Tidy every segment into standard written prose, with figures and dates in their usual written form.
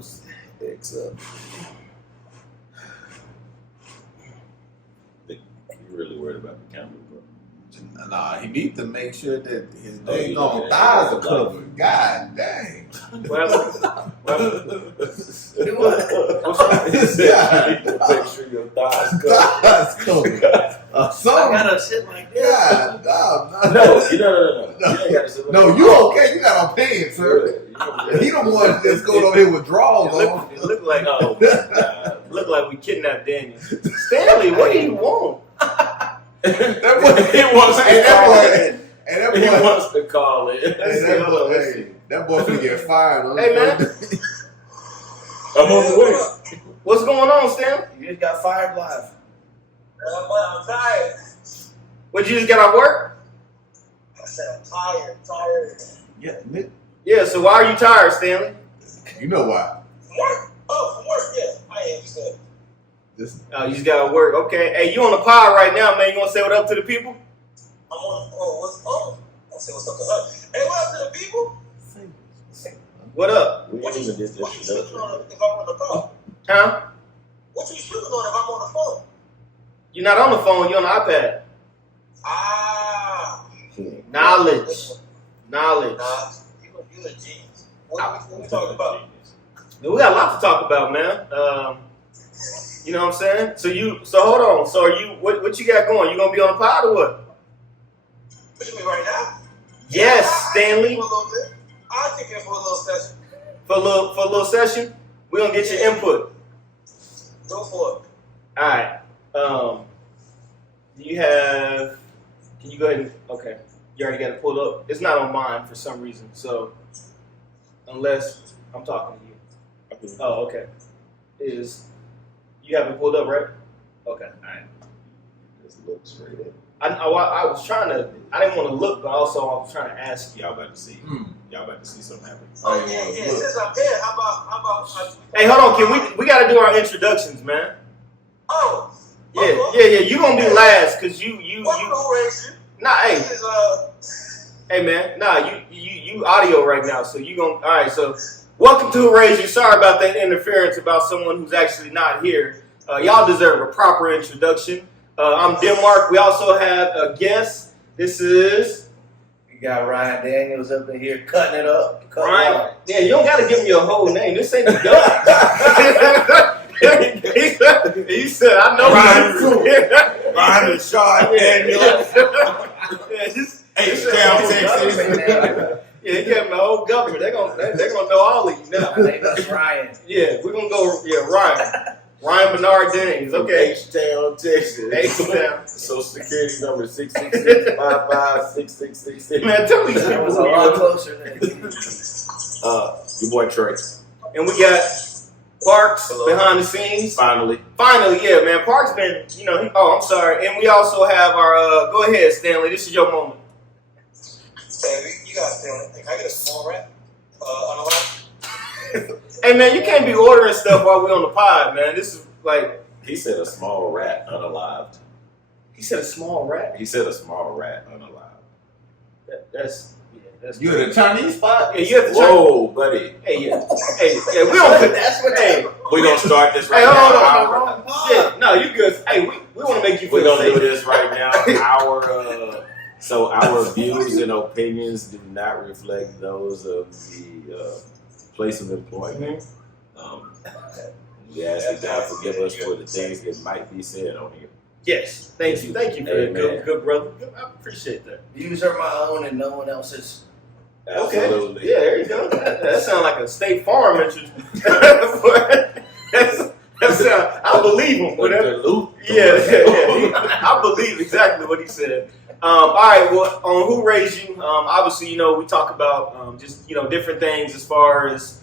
close. X up. You really worried about the camera, bro? Nah, he needs to make sure that his Oh, dang you on looking at thighs it. are covered. God dang. What's Make sure your thighs covered. Thighs covered. I gotta sit like this. God, No, you ain't gotta sit like No, that. you okay? You got on pants, sir. He the one that's going over here with drawers on. It look like Oh my God. look like we kidnapped Daniel. Stanley, what do you want? That boy, He wants to call it. that He boy, wants to call it. that boy finna get fired. Hey, man. I'm on the way. What's going on, Stanley? You just got fired live. I'm tired. What, you just got off work? I said I'm tired. Yeah, Nick, Yeah, so why are you tired, Stanley? you know why? From work? Oh, from work, yeah. I am, so. This, Oh, you just got off work. Okay. Hey, you on the pod right now, man. You want to say what up to the people? I'm on, I'll say what's up to her. Hey, what up to the people? What up? We What ain't you even this shooting introduction. on if I'm on the phone? Huh? What you shooting on if I'm on the phone? You're not on the phone. You're on the iPad. Ah. Knowledge. Nah, you a genius. What we talking about? We got a lot to talk about, man. You know what I'm saying? So hold on. So are you, what you got going? You gonna be on the pod or what? What you mean right now? Yes, I'll Stanley. take it for a little session. For a little session, we gonna get your input. Go for it. All right. Do you have? Can you go ahead and okay? You already got it pulled up. It's not on mine for some reason. So unless I'm talking to you. Oh, okay. You have it pulled up, right? Okay. All right. Just look straight at. I was trying to. I didn't want to look, but also I was trying to ask you. Y'all about to see. Y'all about to see something happen. Oh, yeah. Since I'm here, how about Hey, hold on. Can we got to do our introductions, man? Oh. Yeah. You gonna be last, cause you. Who raised you? Nah, hey. This is, Hey man, nah, you audio right now, so you gonna all right. So welcome to Who Raised You. Sorry about that interference about someone who's actually not here. Y'all deserve a proper introduction. I'm Denmark. We also have a guest. This is We got Ryan Daniels up in here cutting it up. Ryan. Yeah, you don't gotta give me your whole name. This ain't the gun. he said, I know Ryan and Sean Daniels. H-Town, Texas. Yeah, he gave me the whole government. They're gonna know all of you now. That's Ryan. Yeah, we're gonna go. Yeah, Ryan Bernard Dennings. Okay. H-Town, Texas. H-Town. Social Security number 666556666. Man, tell these That people was a who you lot are. closer than Your boy Trey. And we got Parks behind the scenes. Finally. Finally, yeah, man. Parks been, I'm sorry. And we also have our. Go ahead, Stanley. This is your moment. Hey, you guys feeling? Can I get a small rap? On the line? Hey, man, you can't be ordering stuff while we on the pod, man. This is like. He said a small rat unalived. He said a small rat. He said a small rat unalived. That's. You at a Chinese spot? Yeah, you have to check. Whoa, buddy. Hey, yeah, we don't put That's what Hey, We're going to start this right hey, hold now. on. Yeah, no, you good. Hey, we want to make you We're feel going to do safe. this right now. Our views and opinions do not reflect those of the place of employment. We ask that God forgive us for the things that might be said on here. Yes, thank you for that. Amen. Good brother. I appreciate that. views are my own and no one else's. Absolutely. Okay. Yeah, there you go. That sounds like a State Farm entrance. I believe him. Whatever. Yeah. I believe exactly what he said. All right. Well, on Who Raised You? Obviously, we talk about just different things as far as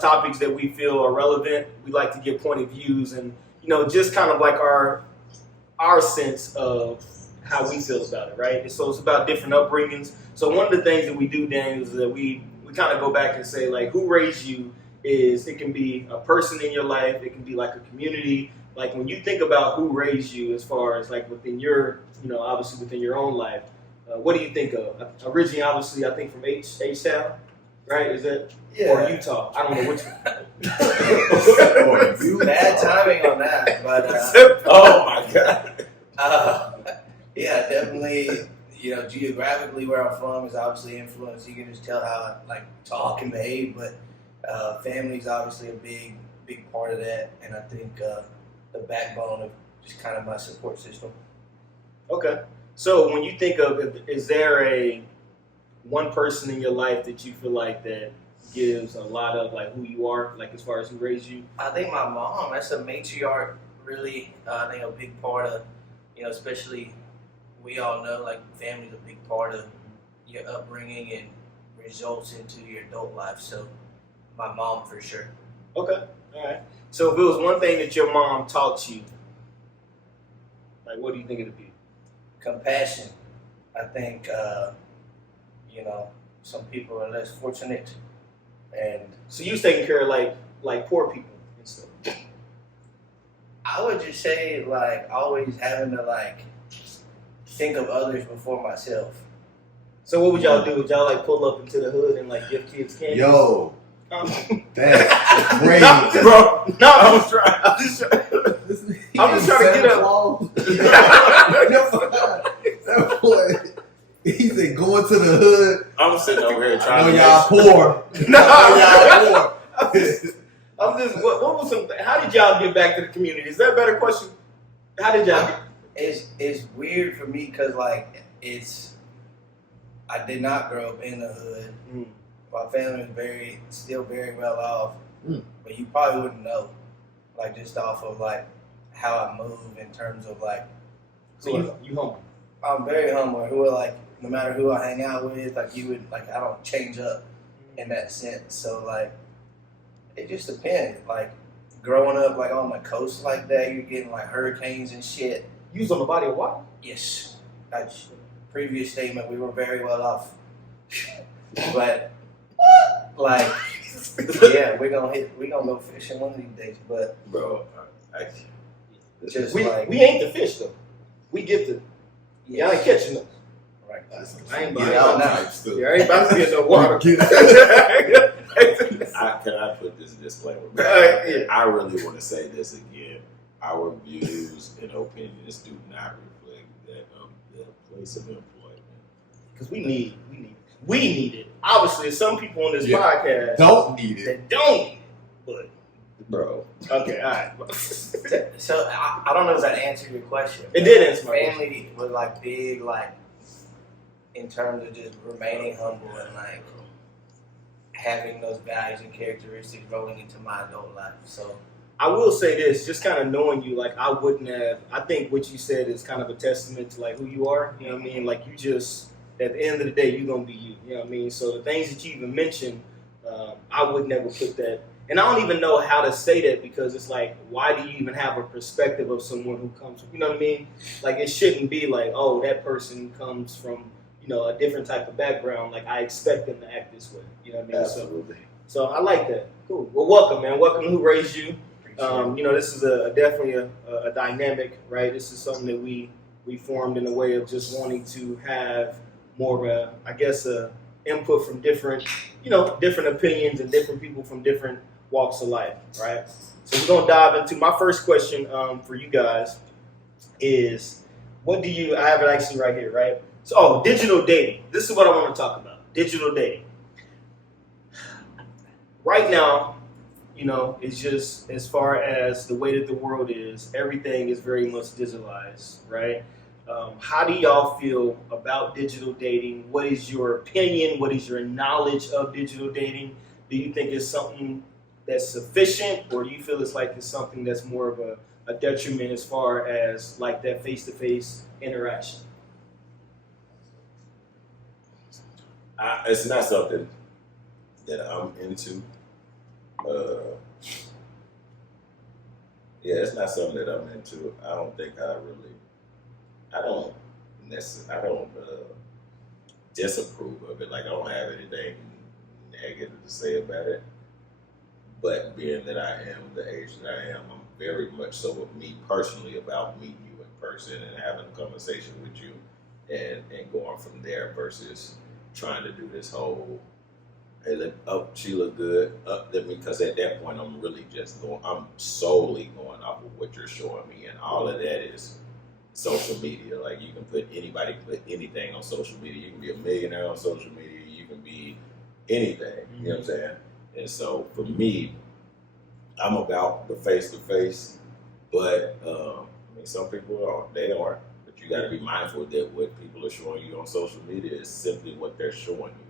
topics that we feel are relevant. We like to give point of views and just kind of like our sense of how we feel about it, right? And so it's about different upbringings. So one of the things that we do, Daniel, is that we kind of go back and say, like, who raised you it can be a person in your life. It can be like a community. Like when you think about who raised you as far as like within your, obviously within your own life, what do you think of? Originally, obviously, I think from H-Town, right? Is that Yeah. or Utah? I don't know which one. Bad timing on that, but Oh my God. yeah, definitely. You know, geographically where I'm from is obviously influenced. You can just tell how I like talk and behave, but family's obviously a big part of that, and I think the backbone of just kind of my support system. Okay. So when you think of, is there a one person in your life that you feel like that gives a lot of like who you are, like as far as who raised you? I think my mom, that's a matriarch, really. I think a big part of, you know, especially we all know like family's a big part of your upbringing and results into your adult life. So my mom for sure. Okay. All right. So if it was one thing that your mom taught you, like what do you think it'd be? Compassion. I think, you know, some people are less fortunate, and So you was taking care of like poor people and stuff. I would just say like always having to like think of others before myself. So what would y'all do? Would y'all like pull up into the hood and like give kids candy? Yo, that's crazy. No, bro. No, I was trying. I'm just trying. I'm just trying to get up. That boy, he said going to the hood. I'm sitting over here I trying know to y'all poor. No, I know y'all poor. I'm just. What was some? How did y'all get back to the community? Is that a better question? How did y'all get? It's weird for me because like I did not grow up in the hood. Mm. My family was still very well off, but you probably wouldn't know, like just off of like how I move in terms of like. So you humble. I'm very humble. Who are like no matter who I hang out with, like you would like I don't change up in that sense. So like it just depends. Like growing up like on the coast like that, you're getting like hurricanes and shit. You was on the body of water. Yes. Previous statement, we were very well off. But like yeah, we're gonna go fishing one of these days. But bro. just We like ain't the fish though. We get the. Y'all ain't catching us. right. I ain't Get buying out no. type stuff. Yeah, I ain't about to get no water. Get out. Can I put this disclaimer? Yeah. I really want to say this again. Our views and opinions do not reflect that of the place of employment. Because we need it. Obviously, some people on this podcast Don't need it. that don't need it, but Bro. okay, all right. So I don't know if that answered your question. It did answer my question. Family was like big, like in terms of just remaining humble and like having those values and characteristics rolling into my adult life. So I will say this, just kind of knowing you, like I wouldn't have. I think what you said is kind of a testament to like who you are. You know what I mean? Like you just at the end of the day, you're gonna be you. You know what I mean? So the things that you even mentioned, I would never put that. And I don't even know how to say that because it's like, why do you even have a perspective of someone who comes from, you know what I mean? Like it shouldn't be like, oh, that person comes from, you know, a different type of background. Like I expect them to act this way. You know what I mean? Absolutely. So I like that. Cool. Well, welcome, man. Welcome to Who Raised You. You know, this is definitely a dynamic, right? This is something that we formed in a way of just wanting to have more of a, I guess, input from different, you know, different opinions and different people from different walks of life, right? So we're gonna dive into my first question for you guys is, what do you? I have it actually right here, right? So, digital dating. This is what I want to talk about. Digital dating. Right now, you know, it's just as far as the way that the world is, everything is very much digitalized, right? How do y'all feel about digital dating? What is your opinion? What is your knowledge of digital dating? Do you think it's something that's sufficient, or do you feel it's like it's something that's more of a detriment as far as like that face-to-face interaction? It's not something that I'm into. Yeah, it's not something that I'm into. I don't think I don't disapprove of it. Like I don't have anything negative to say about it. But being that I am the age that I am, I'm very much so with me personally about meeting you in person and having a conversation with you and going from there versus trying to do this whole Hey, look, oh, she look good. Because at that point, I'm really just going. I'm solely going off of what you're showing me, and all of that is social media. Like anybody can put anything on social media. You can be a millionaire on social media. You can be anything. You know what I'm saying? And so for me, I'm about the face to face. But some people aren't. They aren't. But you got to be mindful that what people are showing you on social media is simply what they're showing you.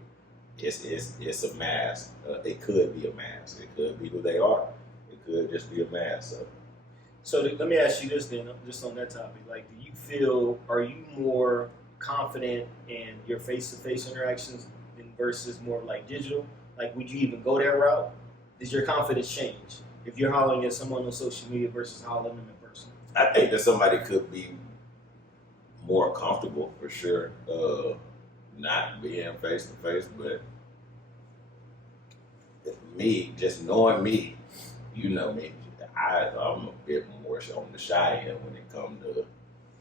It's a mask. It could be a mask. It could be who they are. It could just be a mask. So let me ask you this then, just on that topic. Like, are you more confident in your face-to-face interactions versus more like digital? Like, would you even go that route? Does your confidence change if you're hollering at someone on social media versus hollering them in person? I think that somebody could be more comfortable for sure, not being face to face, but me, just knowing me, you know me, I'm a bit more on the shy end when it comes to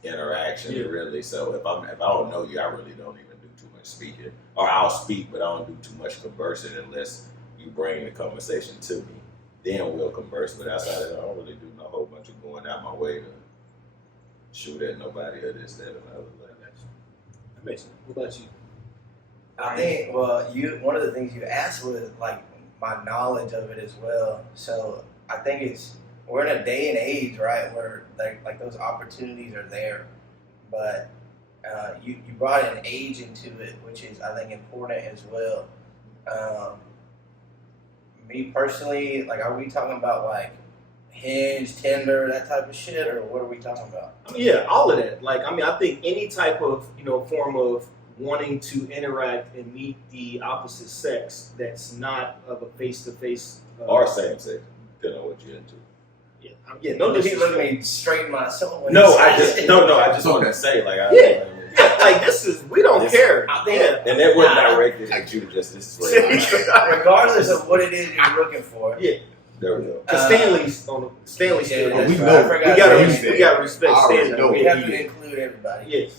interaction, really. So if I don't know you, I really don't even do too much speaking, or I'll speak, but I don't do too much conversing unless you bring the conversation to me. Then we'll converse. But outside of that, I don't really do a whole bunch of going out my way to shoot at nobody or this, that, and the other. That makes sense. What about you? I think, one of the things you asked was like my knowledge of it as well. So I think we're in a day and age, right, where like those opportunities are there, but you brought an age into it, which is I think important as well. Me personally, like, are we talking about like Hinge, Tinder, that type of shit, or what are we talking about? Yeah, all of that. Like, I think any type of form of wanting to interact and meet the opposite sex that's not of a face-to-face Or same sex, depending on what you're into. Yeah, no He disrespect. looked at me straight in my soul. No, I just want to say, like, like we don't care. I think, and that wasn't directed at you, just this way. regardless of what it is you're looking for. Yeah. There we go. Stanley's Yeah, still. that's we right. know. I forgot We that. got to respect I already Stanley. know. We have to include everybody. Yes.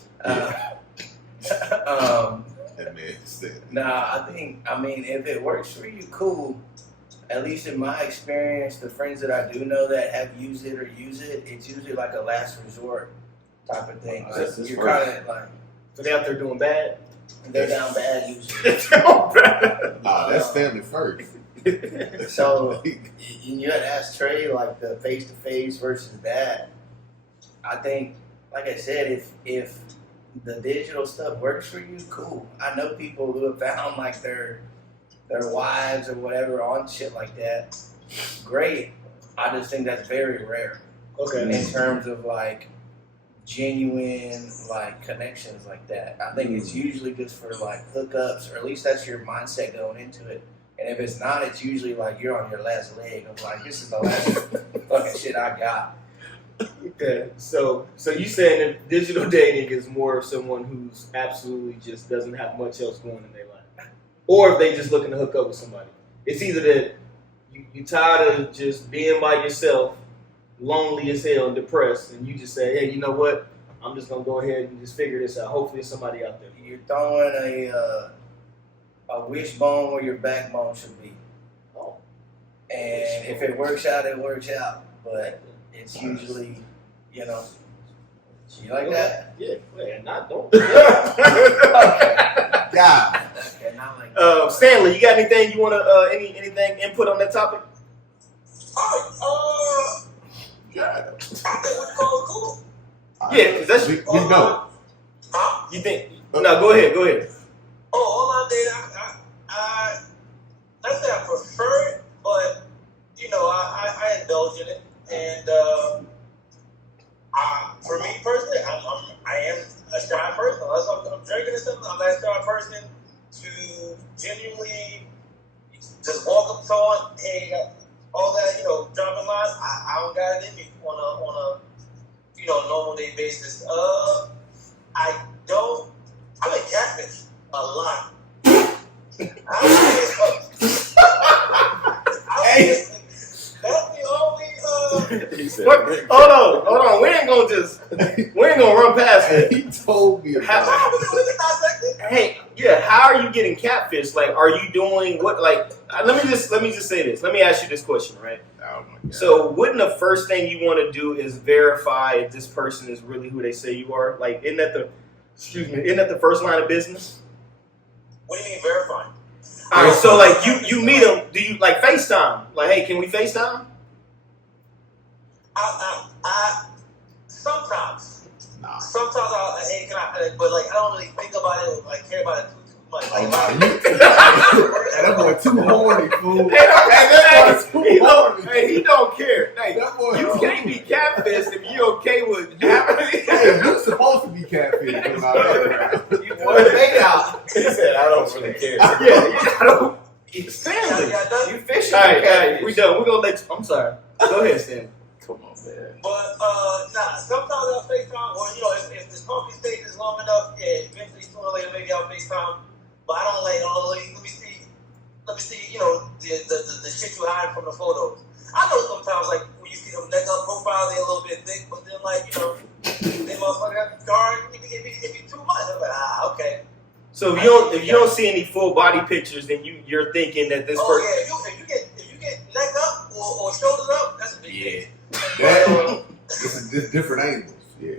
That man said. Nah, if it works for you, cool. At least in my experience, the friends that I do know that have used it or use it, it's usually like a last resort type of thing. That's Like, his you're kind of like, So they out there doing bad. they're down bad usually. Nah, that's family first. So you had asked Trey like the face to face versus that. I think, like I said, if the digital stuff works for you, cool. I know people who have found like their wives or whatever on shit like that. Great. I just think that's very rare. Okay. In terms of like genuine like connections like that. I think it's usually just for like hookups, or at least that's your mindset going into it. And if it's not, it's usually like you're on your last leg of like, this is the last fucking shit I got. Okay. So you saying that digital dating is more of someone who's absolutely just doesn't have much else going in their life, or if they just looking to hook up with somebody. It's either that you tired of just being by yourself, lonely as hell and depressed, and you just say, hey, you know what? I'm just gonna go ahead and just figure this out. Hopefully, there's somebody out there. You're throwing a wishbone where your backbone should be. Oh. And if it works out, it works out. But it's usually, you like that? Yeah. Well, not don't. Okay. Yeah. Okay, not like that. Stanley, you got anything you want to anything input on that topic? Yeah. I think we call it cool. Yeah, because that's we know. Huh? you think. No, go ahead. Oh, online dating, I let's say I prefer it, but I indulge in it, and for me personally, I am a shy person. Unless I'm drinking or something, I'm that shy person to genuinely just walk up to someone, hey, all that, dropping lines. I don't got it in me on a normal day basis. I'm in catfish a lot. That's the only. He said, Hold on. We ain't gonna run past it. He told me about Hey, Yeah, how are you getting catfish? Like, are you doing what? Like, let me just say this. Let me ask you this question, right? Oh my God. So, wouldn't the first thing you want to do is verify if this person is really who they say you are? Like, isn't that the first line of business? What do you mean verifying? All right, so like you meet them. Do you like FaceTime? Like, hey, can we FaceTime? I sometimes. Nah. Sometimes hey, can I? But like I don't really think about it, or, like care about it too much. Oh, Like, nah, that boy too horny, fool. He don't care. Hey, That boy, you can't be catfished if you okay with Hey, you're supposed to be catfish. You threw the bait out. He said, I don't really care. Stanley. You fishing. All right, we done. We're gonna let you. I'm sorry. Go ahead, Stanley. Come on, man. But nah. Sometimes I'll FaceTime, or if this talking stage is long enough, yeah, eventually sooner or later maybe I'll FaceTime. But I don't like, let me see, the shit you hide from the photos. I know sometimes like when you see them neck up profiles, they're a little bit thick, but then like they motherfucker have the card. If you too much, I'm like okay. So if you don't see any full body pictures, then you're thinking that this person. Yeah, if you get neck up or shoulders up, that's a big thing. It's different angles. Yeah.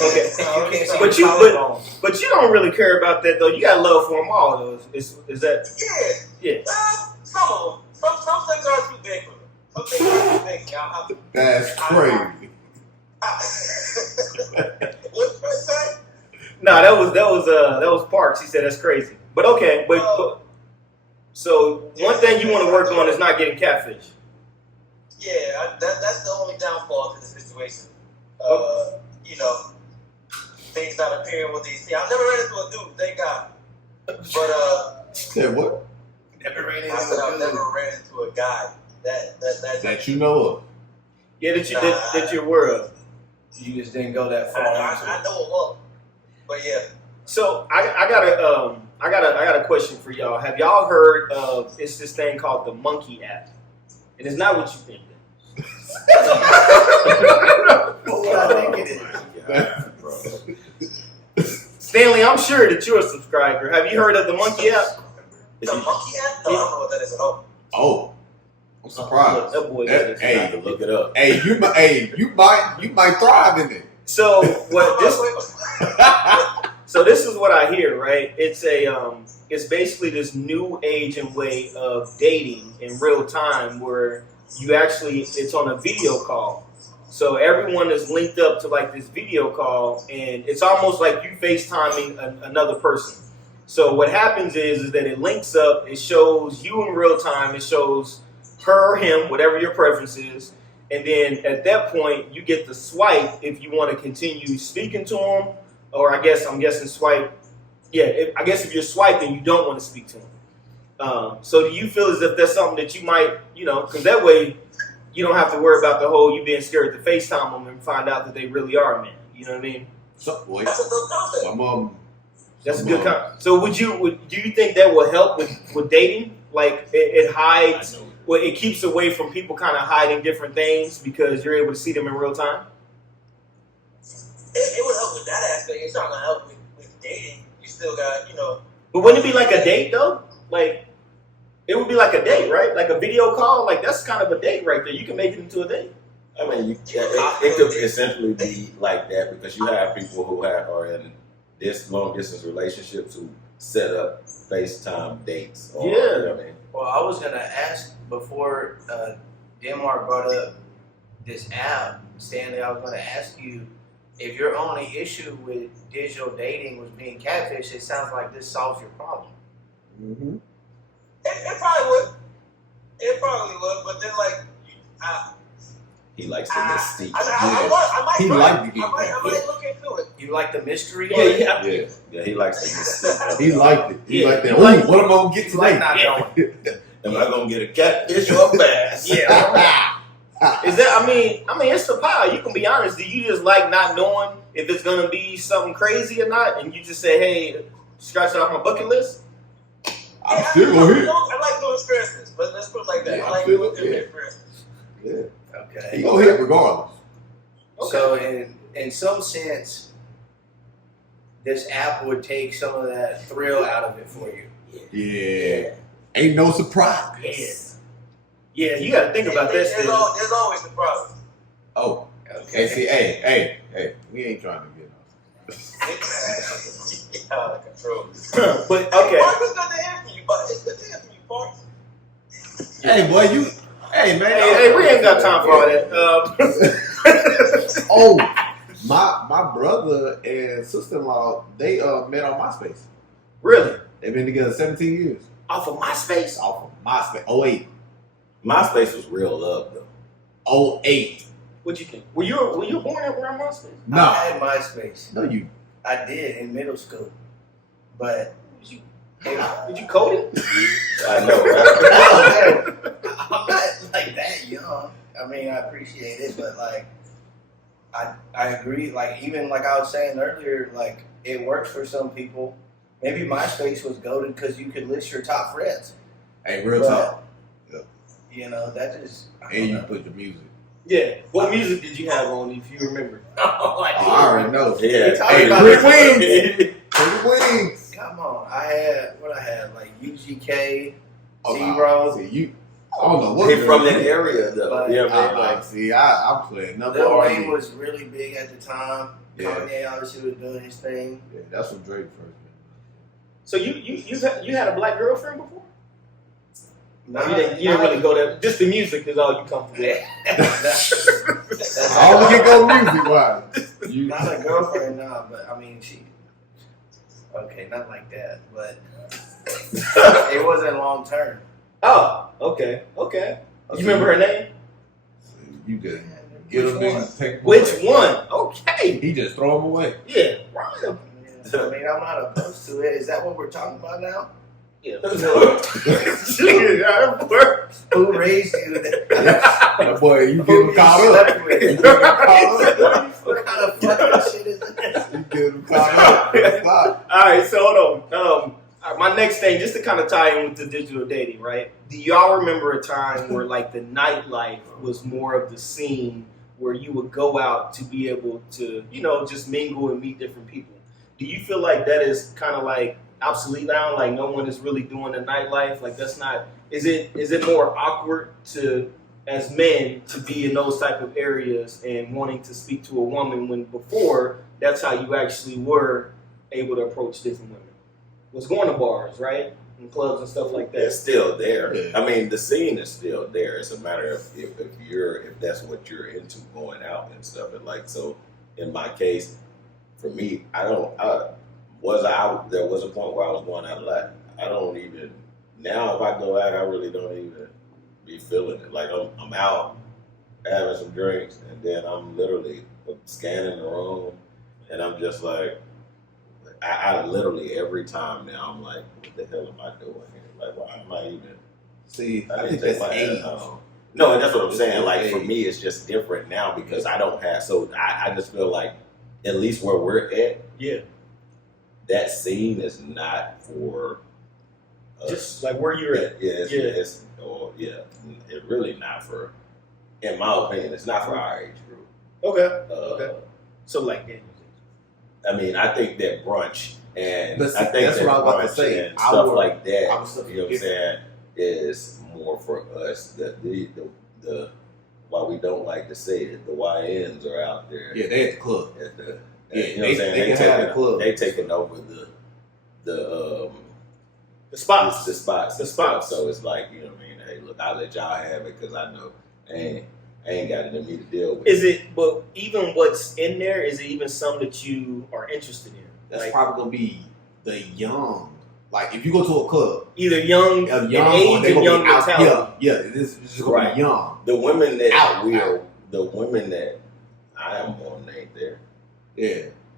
Okay, but you don't really care about that though. You got love for them all though. Is that? Yeah. Some of them. Some things are too big for me. Some things are too big. That's crazy. What's Chris say? No, that was Parks. He said that's crazy. But okay, but so one thing you want to work on is not getting catfish. Yeah, that's the only downfall to the situation. Things not appearing what they see. I've never ran into a dude, thank God. But Yeah, what? Never ran into I said I've a never ran into a guy That you know of. Yeah, that you're aware of. You just didn't go that far. I know him up. But yeah. So I got a question for y'all. Have y'all heard of it's this thing called the Monkey app? And it's not what you think. Stanley, I'm sure that you're a subscriber. Have you heard of the Monkey app? The monkey app? No, I don't know what that is at all. Oh, I'm surprised. That boy That- got I have to look it up. Hey, you might thrive in it. So what this? So this is what I hear, right? It's basically this new age and way of dating in real time, where it's on a video call. So everyone is linked up to like this video call, and it's almost like you FaceTiming another person. So what happens is that it links up. It shows you in real time. It shows her, him, whatever your preference is. And then at that point, you get the swipe if you want to continue speaking to him, or I'm guessing swipe. Yeah, I guess if you're swiping, you don't want to speak to him. So do you feel as if that's something that you might, because that way you don't have to worry about the whole you being scared to FaceTime them and find out that they really are men. You know what I mean? So, boy, That's a good concept. That's a good concept. So do you think that will help with dating? Like it hides. Well, it keeps away from people kind of hiding different things because you're able to see them in real time? It would help with that aspect. It's not going to help with dating. You still got, But wouldn't it be like a date, though? Like, it would be like a date, right? Like a video call? Like, that's kind of a date right there. You can make it into a date. I mean, it could essentially be like that because you have people who are in this long distance relationships who set up FaceTime dates. Yeah. You know what I mean? Well, I was gonna ask before Denmark brought up this app, Stanley. I was gonna ask you if your only issue with digital dating was being catfish. It sounds like this solves your problem. Mm-hmm. it probably would. It probably would. But then, He likes the mystique. I might He try liked it. the I might look into it. You like the mystery? Yeah, he likes the mystique. He liked it. He Yeah, liked that. he liked Ooh, what am I gonna get You like tonight? not knowing. Am I gonna get a catfish or a bass? Yeah. Is that, I mean, it's the power. You can be honest. Do you just like not knowing if it's going to be something crazy or not? And you just say, hey, scratch it off my bucket list? I'm still gonna hit. I like doing experiences, but let's put it like that. Yeah, I like I feel doing it, different yeah. experiences. Yeah. Okay. He gonna hit regardless. So in some sense, this app would take some of that thrill out of it for you. Yeah. Ain't no surprise. Yeah, you got to think about that There's still. always the problem. Oh. Okay. Hey, see, hey, we ain't trying to get Out of control. But okay. Mark, it's good to hear from you, but it's good to hear from you, Mark. Hey, boy, hey, man. Hey, we ain't got time for all that. Oh, my brother and sister-in-law, they met on MySpace. Really? They've been together 17 years. Off of MySpace? Off of MySpace. 08. MySpace was real love though. 08. What you think? Were you born around MySpace? I No. had MySpace. No, you. I did in middle school, but Did you code it? I know, right? I'm not like that young. I mean, I appreciate it, but like, I agree. Like, even like I was saying earlier, like it works for some people. Maybe MySpace was goated because you could list your top friends. Hey, real But, talk. You know, that just. And you put your music. Yeah. What music did you have on, if you remember? Oh, I already know. Yeah. Hey, about Pretty it. Wings. Pretty Wings. Come on, I had like UGK, Oh, T-Rose. see, you. I don't know what. They from that area though. But- You know what I mean? Like, See, I'm playing nothing. Lil Wayne was really big at the time. Yeah. Kanye obviously was doing his thing. Yeah, that's when Drake first. So you had a black girlfriend before? Nah, You didn't really go there. Just the music is all you comfortable with. That's I only can go music wise. You not a girlfriend, nah, but I mean she. Okay, not like that, but it wasn't long term. Oh, okay. You remember her name? You could get Which him one? and take him Which away. one? Okay. He just throw him away. Yeah. Right. I mean, I'm not opposed to it. Is that what we're talking about now? Yeah. Who raised you? That boy, you get Who him you caught up. slept with? You get him caught up. What kind of fucking shit is this? You get him caught up. Stop. All right, so hold on. All right, my next thing, just to kind of tie in with the digital dating, right? Do y'all remember a time where like the nightlife was more of the scene where you would go out to be able to, just mingle and meet different people? Do you feel like that is kind of like obsolete now? Like no one is really doing the nightlife? Like that's not. Is it more awkward as men to be in those type of areas and wanting to speak to a woman when before that's how you actually were able to approach different women? Was going to bars, right? And clubs and stuff like that. it's still there. Yeah. I mean, the scene is still there. It's a matter of if that's what you're into, going out and stuff. And like, so in my case, for me, there was a point where I was going out a lot. I don't even now. If I go out, I really don't even be feeling it. Like I'm out having some drinks, and then I'm literally scanning the room, and I'm just like, I literally every time now I'm like, what the hell am I doing here? Like, why am I even? See, I didn't think take that's my age. head home. No, and that's what I'm saying. It's Like for age. me, it's just different now because I don't have. So I just feel like at least where we're at, Yeah. that scene is not for us. Just like where you're at. It's really not for. In my opinion, it's not for our age group. Okay. Okay. So like that. I mean, I think that brunch and But see, I think that's that what I was about to brunch say. and stuff Our- like that. our stuff You know what I'm is saying? Is more for us. The why we don't like to say it. The YNs are out there. Yeah, they at the club. At the, Yeah, you know what I'm saying? they can have the club. They taking over the spots. The spots. The spots. So it's like, you know what I mean? Hey, look, I'll let y'all have it because I know I ain't got it in me to deal with. Is it? But even what's in there, is it even some that you are interested in? That's Like probably gonna be the young. Like if you go to a club, either young, a in young one, age they and gonna young be out. mentality. Yeah, it's just gonna Right. be young. The women that Out. the women that I am on ain't there. Yeah,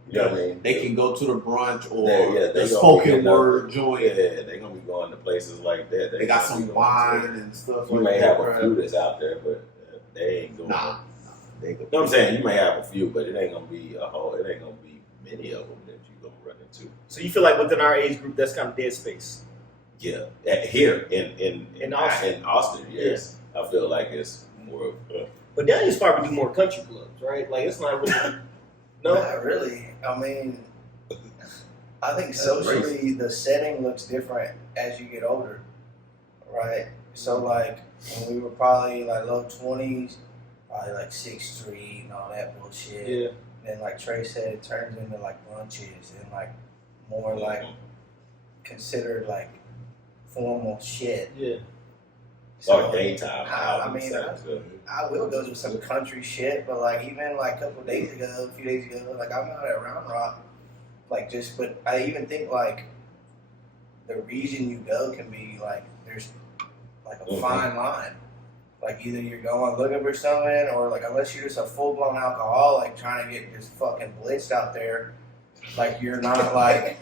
You know what I mean? they can go to the brunch or they the gonna be spoken hitting up- word joint. Yeah, they gonna be going to places like that. They got gonna be some going wine to- and stuff. You like may that, have a right? few that's out there, but they ain't going. Nah, they You know what I'm saying? You may have a few, but it ain't gonna be a whole. It ain't gonna be many of them that you gonna run into. So you feel like within our age group, that's kind of dead space. Yeah, here in Austin. Austin, yes, I feel like it's more of. But down you probably do more country clubs, right? Like it's not really. No. Not really. I mean, I think socially the setting looks different as you get older, right? So like when we were probably like low 20s, probably like 6th Street and all that bullshit. Yeah. Then like Trey said, it turns into like lunches and like more like considered like formal shit. Yeah. Or daytime. I mean, I will go to some country shit, but like even like a few days ago, like I'm not at Round Rock, like just. But I even think like the region you go can be like there's like a fine line. Like either you're going looking for something, or like unless you're just a full blown alcoholic trying to get just fucking blitzed out there, like you're not like.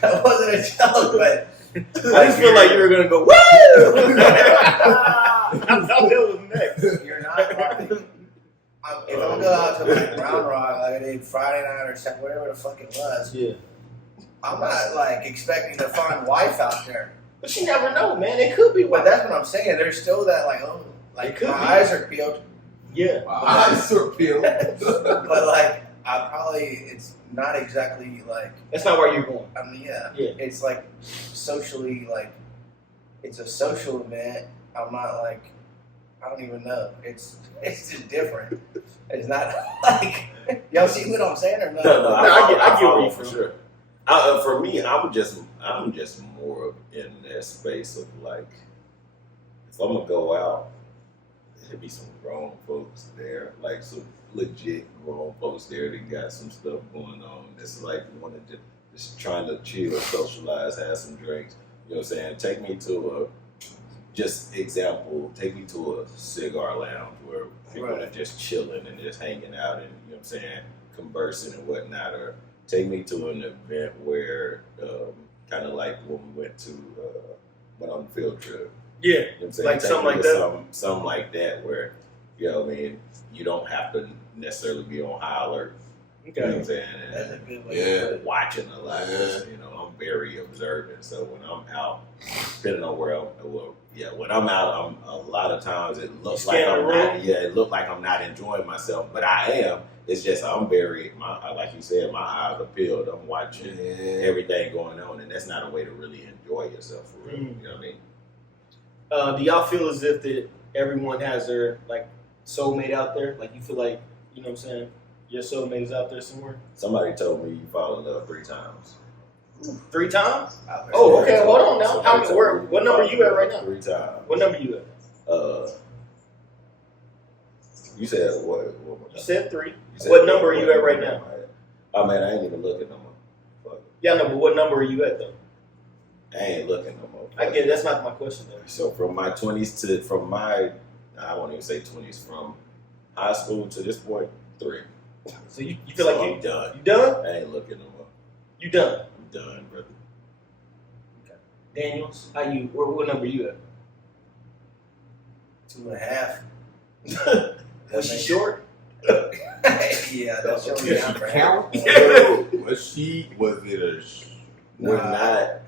That wasn't a joke, but. I just feel like you were gonna go, woo! I thought that was next. You're not like, if I go out to like Round Rock, like I did Friday night or something, whatever the fuck it was, Yeah. I'm not like expecting to find wife out there. But you never know, man. It could be But what that's what I'm saying. There's still that like, oh, It like could my be. eyes are peeled, Yeah. My eyes are peeled. but like I probably it's not exactly like. That's not where you're going. I mean, yeah. Yeah. It's like socially, like, it's a social event. I'm not like, I don't even know. It's just different. It's not like, y'all see what I'm saying or not? No, I get follow where you're for from. sure. For me, I'm just more in that space of like, if I'm gonna go out, there'd be some grown folks there, like some legit grown folks there that got some stuff going on. It's like one of just trying to chill, socialize, have some drinks. You know what I'm saying? Take me to take me to a cigar lounge where people are just chilling and just hanging out and, you know what I'm saying, conversing and whatnot. Or take me to an event where, kind of like when we went on the field trip. Yeah. You know what I'm saying? Like Take something me like to that? something like that where, you know what I mean, you don't have to necessarily be on high alert. You know what I'm saying? That's a good way Yeah. to put it. Watching a lot. 'Cause, you know, I'm very observant. So when I'm out, depending on where when I'm out, a lot of times it looks like Scan the room? it looked like I'm not enjoying myself, but I am. It's just I'm very, like you said, my eyes are peeled. I'm watching everything going on, and that's not a way to really enjoy yourself for real. You know what I mean? Do y'all feel as if that everyone has their like soulmate out there? Like you feel like, you know what I'm saying, your soulmate is out there somewhere? Somebody told me you fall in love 3 times. 3 times? Out there. Oh, okay. Hold on now. Somebody told me What number you at right now? 3 times. What number you at? You said what? You said 3. You said What number are you at right now? Oh man, I ain't even looking no more. Fuck. Yeah, no, but what number are you at though? I ain't looking no more. I get that's not my question though. So from my 20s I won't even say 20s, from high school to this point, 3. So you feel like I'm done. you done? I ain't looking no more. You done? I'm done, brother. Daniels, what number you at? 2.5. Was she short? Yeah, that's your down for Count? Yeah. Was it a? We're not.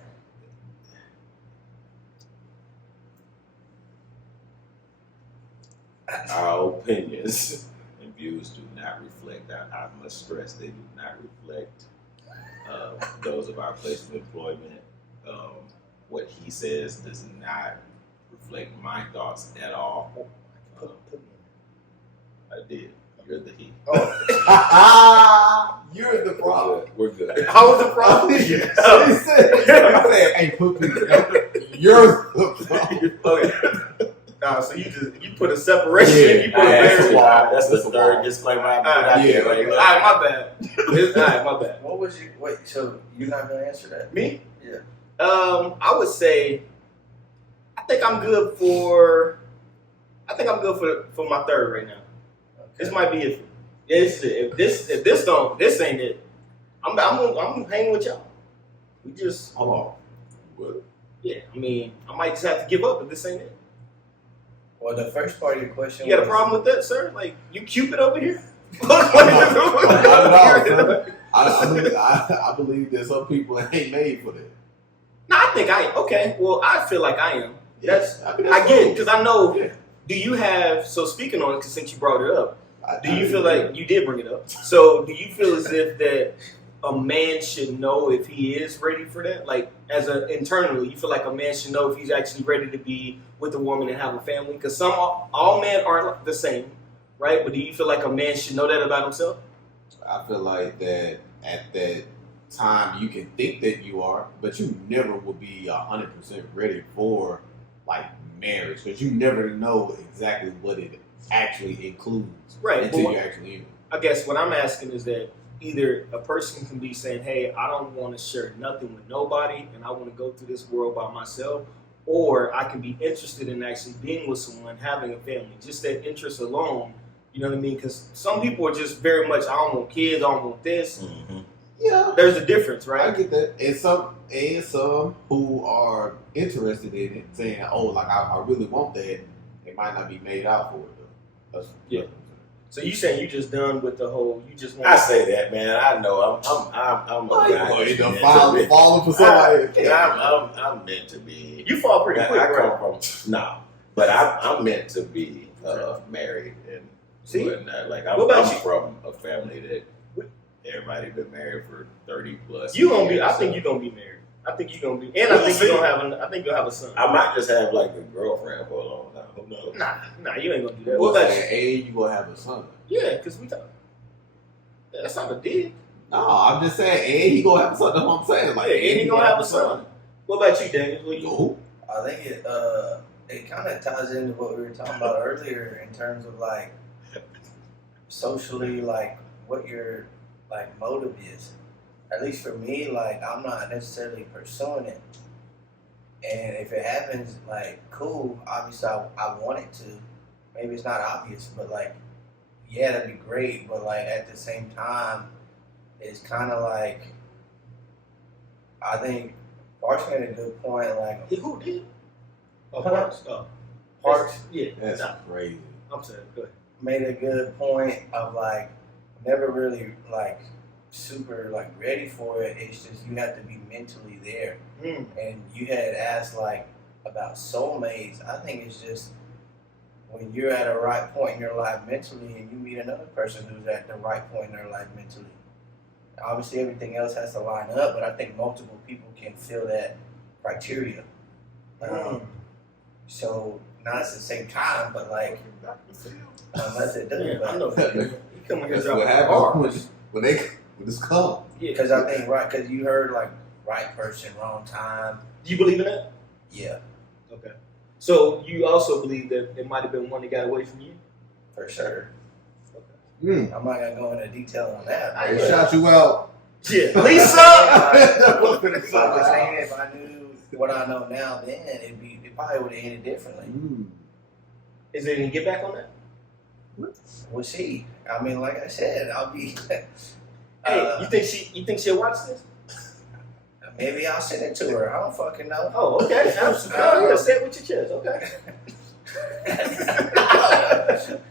Our opinions and views do not reflect. I must stress they do not reflect those of our place of employment. What he says does not reflect my thoughts at all. I did. You're the he. You're the problem. We're good. How was the problem? He said, "Hey, put me. You're the problem." Okay. Nah, so you put a separation. You put a barrier. That's the third disclaimer I put out there. Right? All right, my bad. All right, my bad. What was you? Wait, so you're not gonna answer that? Me? Yeah. I would say, I think I'm good for my third right now. This might be it. If this ain't it, I'm hanging with y'all. We just, Hold on. What? yeah. I mean, I might just have to give up if this ain't it. Well, the first part of your question. You got a was- problem with that, sir? Like you Cupid over here? Not at all, son. I believe that some people ain't made for that. No, I think I am. Okay, well, I feel like I am. I mean, I get it, cool. because I know, Yeah. do you have, so speaking on it, because since you brought it up, Do you feel like you did bring it up? So do you feel as if that a man should know if he is ready for that? Like internally, you feel like a man should know if he's actually ready to be with a woman and have a family? Because all men aren't the same, right? But do you feel like a man should know that about himself? I feel like that at that time you can think that you are, but you never will be 100% ready for like marriage because you never know exactly what it actually includes until you're actually in it. I guess what I'm asking is that either a person can be saying, hey, I don't want to share nothing with nobody and I want to go through this world by myself, or I can be interested in actually being with someone, having a family. Just that interest alone, you know what I mean? Because some people are just very much, I don't want kids, I don't want this. Mm-hmm. Yeah, there's a difference, right? I get that. And some who are interested in it, saying, "Oh, like I really want that," it might not be made out for it though. Yeah. So you saying you just done with the whole? You just want? I say that, man. I know I'm a guy. You know, falling for somebody. I'm meant to be. You fall pretty quick, I right? come from but I'm meant to be married and whatnot. Like I'm from a family that everybody been married for 30 plus. You gonna years, be? I think you're gonna be married. I think you're gonna be, and I think you're gonna have. I think you'll have a son. I might just have like a girlfriend for a long time. Who knows? Nah, you ain't gonna do that. What about you gonna have a son? Yeah, because we talk. Yeah, that's not a dig. No, I'm just saying, and he gonna have a son. That's what I'm saying. Like, and he gonna have a son. What about you, Daniel? What you? Who? I think it kind of ties into what we were talking about earlier in terms of like socially, like what your like motive is. At least for me, like I'm not necessarily pursuing it, and if it happens, like cool. Obviously, I want it to. Maybe it's not obvious, but like yeah, that'd be great. But like at the same time, it's kind of like I think Parks made a good point. Like Who did? Oh, Parks. Oh, Parks Yeah, That's crazy. I'm sorry. Go ahead. made a good point of like never really like super like ready for it. It's just you have to be mentally there. And you had asked like about soulmates. I think it's just when you're at a right point in your life mentally and you meet another person who's at the right point in their life mentally. Obviously everything else has to line up, but I think multiple people can fill that criteria. So not at the same time, but like unless it does. I know. You come in here That's dropping what happens when this come. Yeah, Because I think because you heard like right person, wrong time. Do you believe in that? Yeah, Okay. So you also believe that there might have been one that got away from you? for sure. Mm. I'm not gonna go into detail on that. They shot you out. Yeah. Lisa! I'm just saying, if I knew what I know now, then it probably would have ended differently. Mm. Is there any get back on that? We'll see. I mean, like I said, I'll be. Hey, you think she'll watch this? Maybe I'll send it to her. I don't fucking know. Oh, okay. Oh, yeah, say it with your chest. Okay.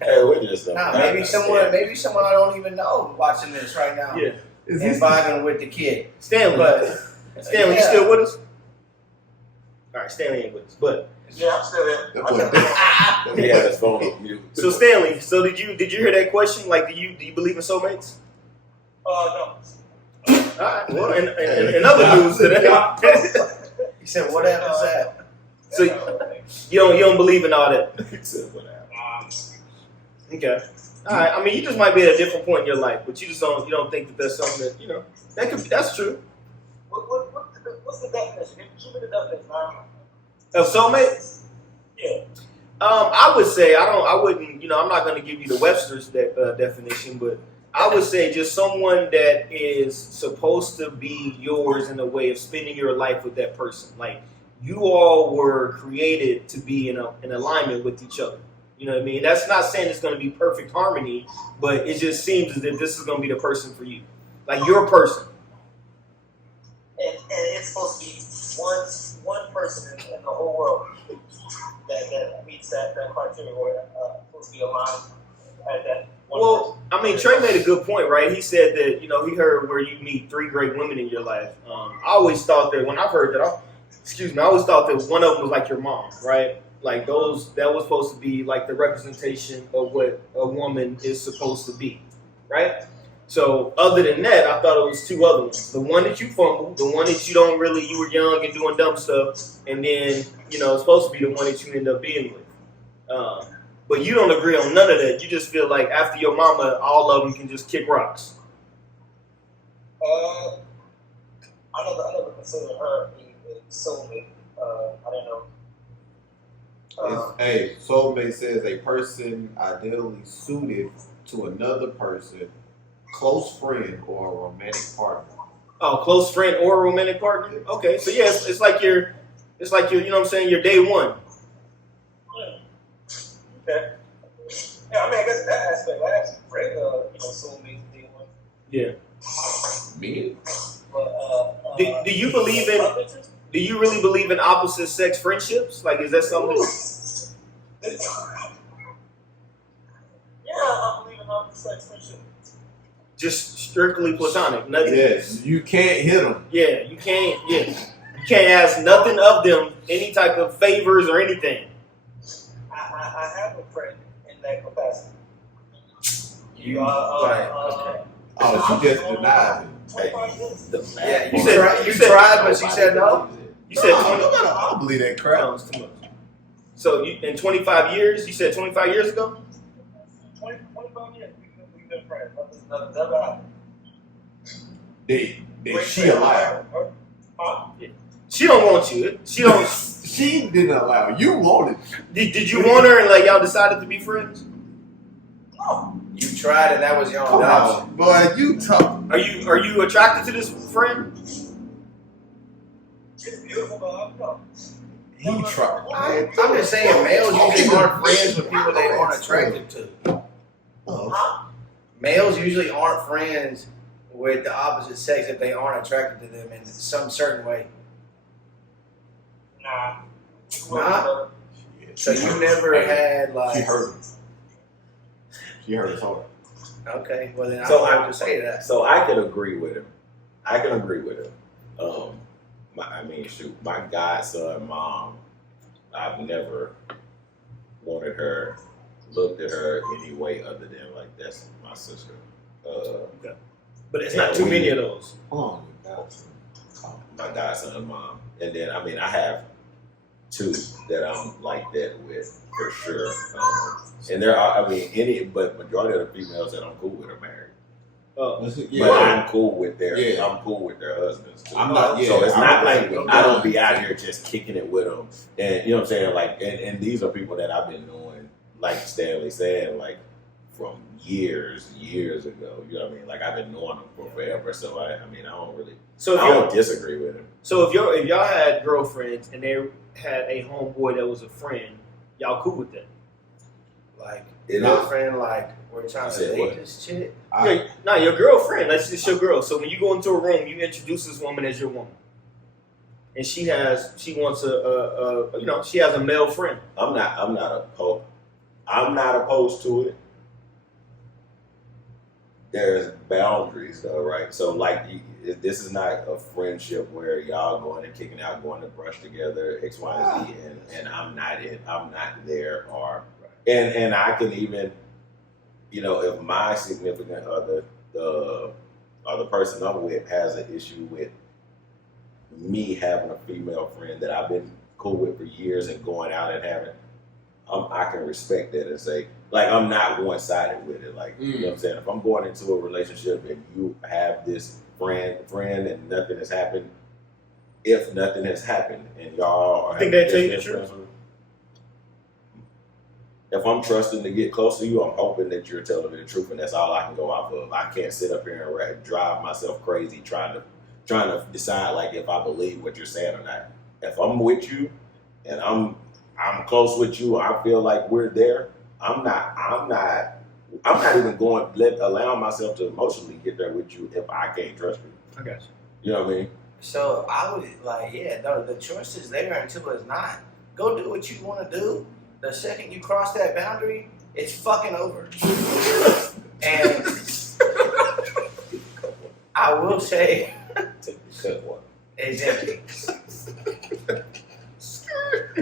Hey, we're just Maybe someone I don't even know watching this right now. Yeah. And vibing with the kid. Stanley, Stanley, you still with us? All right, Stanley ain't with us, but Yeah, I'm still there. He had his phone on mute. so Stanley, so did you hear that question? Like, do you believe in soulmates? No. All right. Well, in other news today, He said, "What happens that?" so you don't believe in all that. He said, "What happened?" Okay. All right. I mean, you just might be at a different point in your life, but you don't think that there's something that that's true. What's the definition? Give me the definition. Of soulmate? Yeah. I would say I wouldn't. I'm not going to give you the Webster's definition, but I would say just someone that is supposed to be yours in a way of spending your life with that person. Like you all were created to be in alignment with each other. You know what I mean? That's not saying it's going to be perfect harmony, but it just seems as if this is going to be the person for you, like your person. And it's supposed to be one person in the whole world that meets that criteria or supposed to be aligned at that one person. I mean, Trey made a good point, right? He said that, he heard where you meet 3 great women in your life. I always thought that when I've heard that, I always thought that one of them was like your mom, right? Like those, that was supposed to be like the representation of what a woman is supposed to be, right? So other than that, I thought it was two other ones. The one that you fumbled, the one that you don't really, you were young and doing dumb stuff, and then, you know, it's supposed to be the one that you end up being with. But you don't agree on none of that. You just feel like after your mama, all of them can just kick rocks. I never considered her a soulmate. I didn't know. Hey, soulmate says a person ideally suited to another person, close friend, or a romantic partner. Oh, close friend or a romantic partner? Okay, so yeah, it's like you're, you know what I'm saying, you're day one. Okay. Yeah, I mean, I guess in that aspect, I actually read, soulmate day one. Yeah. Me? But, Do you believe in, do you really believe in opposite sex friendships? Like, is that something? Yeah, I believe in opposite sex friendship. Just strictly platonic? Nothing? Yes, you can't hit them. Yeah, you can't, you can't ask nothing of them, any type of favors or anything. I have a friend in that capacity. You right? Okay. Oh, she just denied it. 25 years. Yeah, You said- tried, but she said no. You said No, 20. I don't believe that crap. No, it's too much. So in 25 years, you said 25 years ago? 25 years, we've been friends. Nothing never happened. Did she allow? Huh? She don't want you. She don't. She didn't allow. You wanted. Did you want her and like y'all decided to be friends? No. You tried, and that was your Come own option. on, boy. You talk. Are you attracted to this friend? She's beautiful, but I don't know. He tried. I'm just saying, males usually aren't friends with people they aren't attracted to. Oh. Males usually aren't friends with the opposite sex if they aren't attracted to them in some certain way. Nah. Nah? So She you hurt. never had like. She hurt him. She hurt his heart. Okay, well then So I don't have to say that. So I can agree with him. My godson mom, I've never wanted her, looked at her any way other than like that's my sister. But it's not too many of those. Oh my God. My godson mom, and then I have two that I'm like that with for sure. And there are, but majority of the females that I'm cool with are married. Yeah. But I'm cool with their Yeah. I'm cool with their husbands too. I'm not. Yeah, So it's not like I'm I don't be out here just kicking it with them, and you know what I'm saying. Like, and these are people that I've been knowing, like Stanley said, like from years ago. You know what I mean? Like I've been knowing them for forever. So I don't really. So I don't disagree with him. So if y'all had girlfriends and they had a homeboy that was a friend, y'all cool with that? Like It girlfriend, like we're trying to Said date what? this chick. No, your girlfriend. That's just your girl. So when you go into a room, you introduce this woman as your woman, and she wants she has a male friend. I'm not opposed to it. There's boundaries though, right? So like this is not a friendship where y'all going and kicking out, going to brush together, X, Y, and Z, and I'm not there, or and I can even, if my significant other, the person I'm with has an issue with me having a female friend that I've been cool with for years and going out and having, I can respect that and say, like, I'm not one-sided with it. Like, you know what I'm saying? If I'm going into a relationship and you have this friend and nothing has happened, if nothing has happened and y'all are I think having that tell you the business truth. if I'm trusting to get close to you, I'm hoping that you're telling me the truth, and that's all I can go off of. I can't sit up here and drive myself crazy trying to decide like if I believe what you're saying or not. If I'm with you and I'm close with you, I feel like we're there. I'm not even allowing myself to emotionally get there with you if I can't trust you. I got you. You know what I mean? So I would the choice is there until it's not. Go do what you want to do. The second you cross that boundary, it's fucking over. And I will say, Take the cut one. it's empty.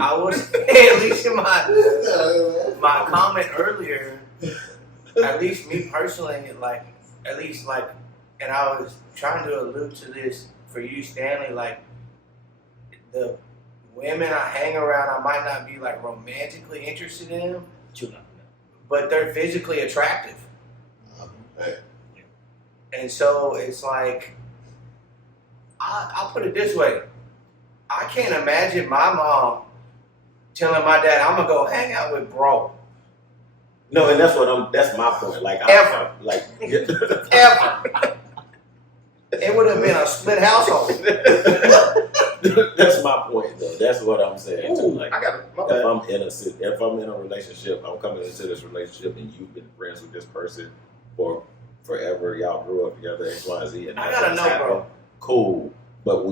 I was at least in my comment earlier. At least me personally, like at least like, and I was trying to allude to this for you, Stanley. Like the women I hang around, I might not be like romantically interested in them, but they're physically attractive. And so it's like, I'll put it this way. I can't imagine my mom telling my dad, I'm gonna go hang out with bro. No, and that's my point. Like, Ever. Ever. It would have been a split household. That's my point, though. That's what I'm saying, too. Like, I got it. My bad. if I'm in a relationship, I'm coming into this relationship and you've been friends with this person for forever, y'all grew up together, X, Y, Z, and I gotta know, bro. Cool. But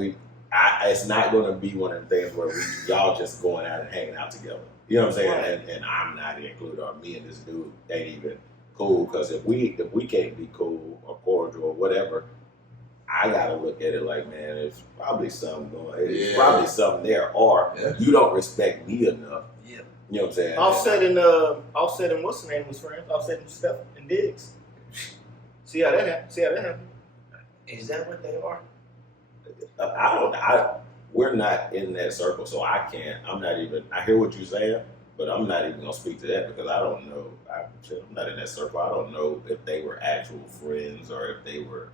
it's not gonna be one of the things where y'all just going out and hanging out together. You know what I'm saying? Right. And I'm not included, or me and this dude ain't even cool. Because if we can't be cool or cordial or whatever, I gotta look at it like, man, it's probably something going. It's probably something there, or you don't respect me enough. Yeah. You know what I'm saying? Offset and what's the name was friends? Offset and Steph and Diggs. See how that happened? Is that what they are? We're not in that circle, so I can't. I hear what you're saying, but I'm not even gonna speak to that because I don't know. I'm not in that circle. I don't know if they were actual friends or if they were.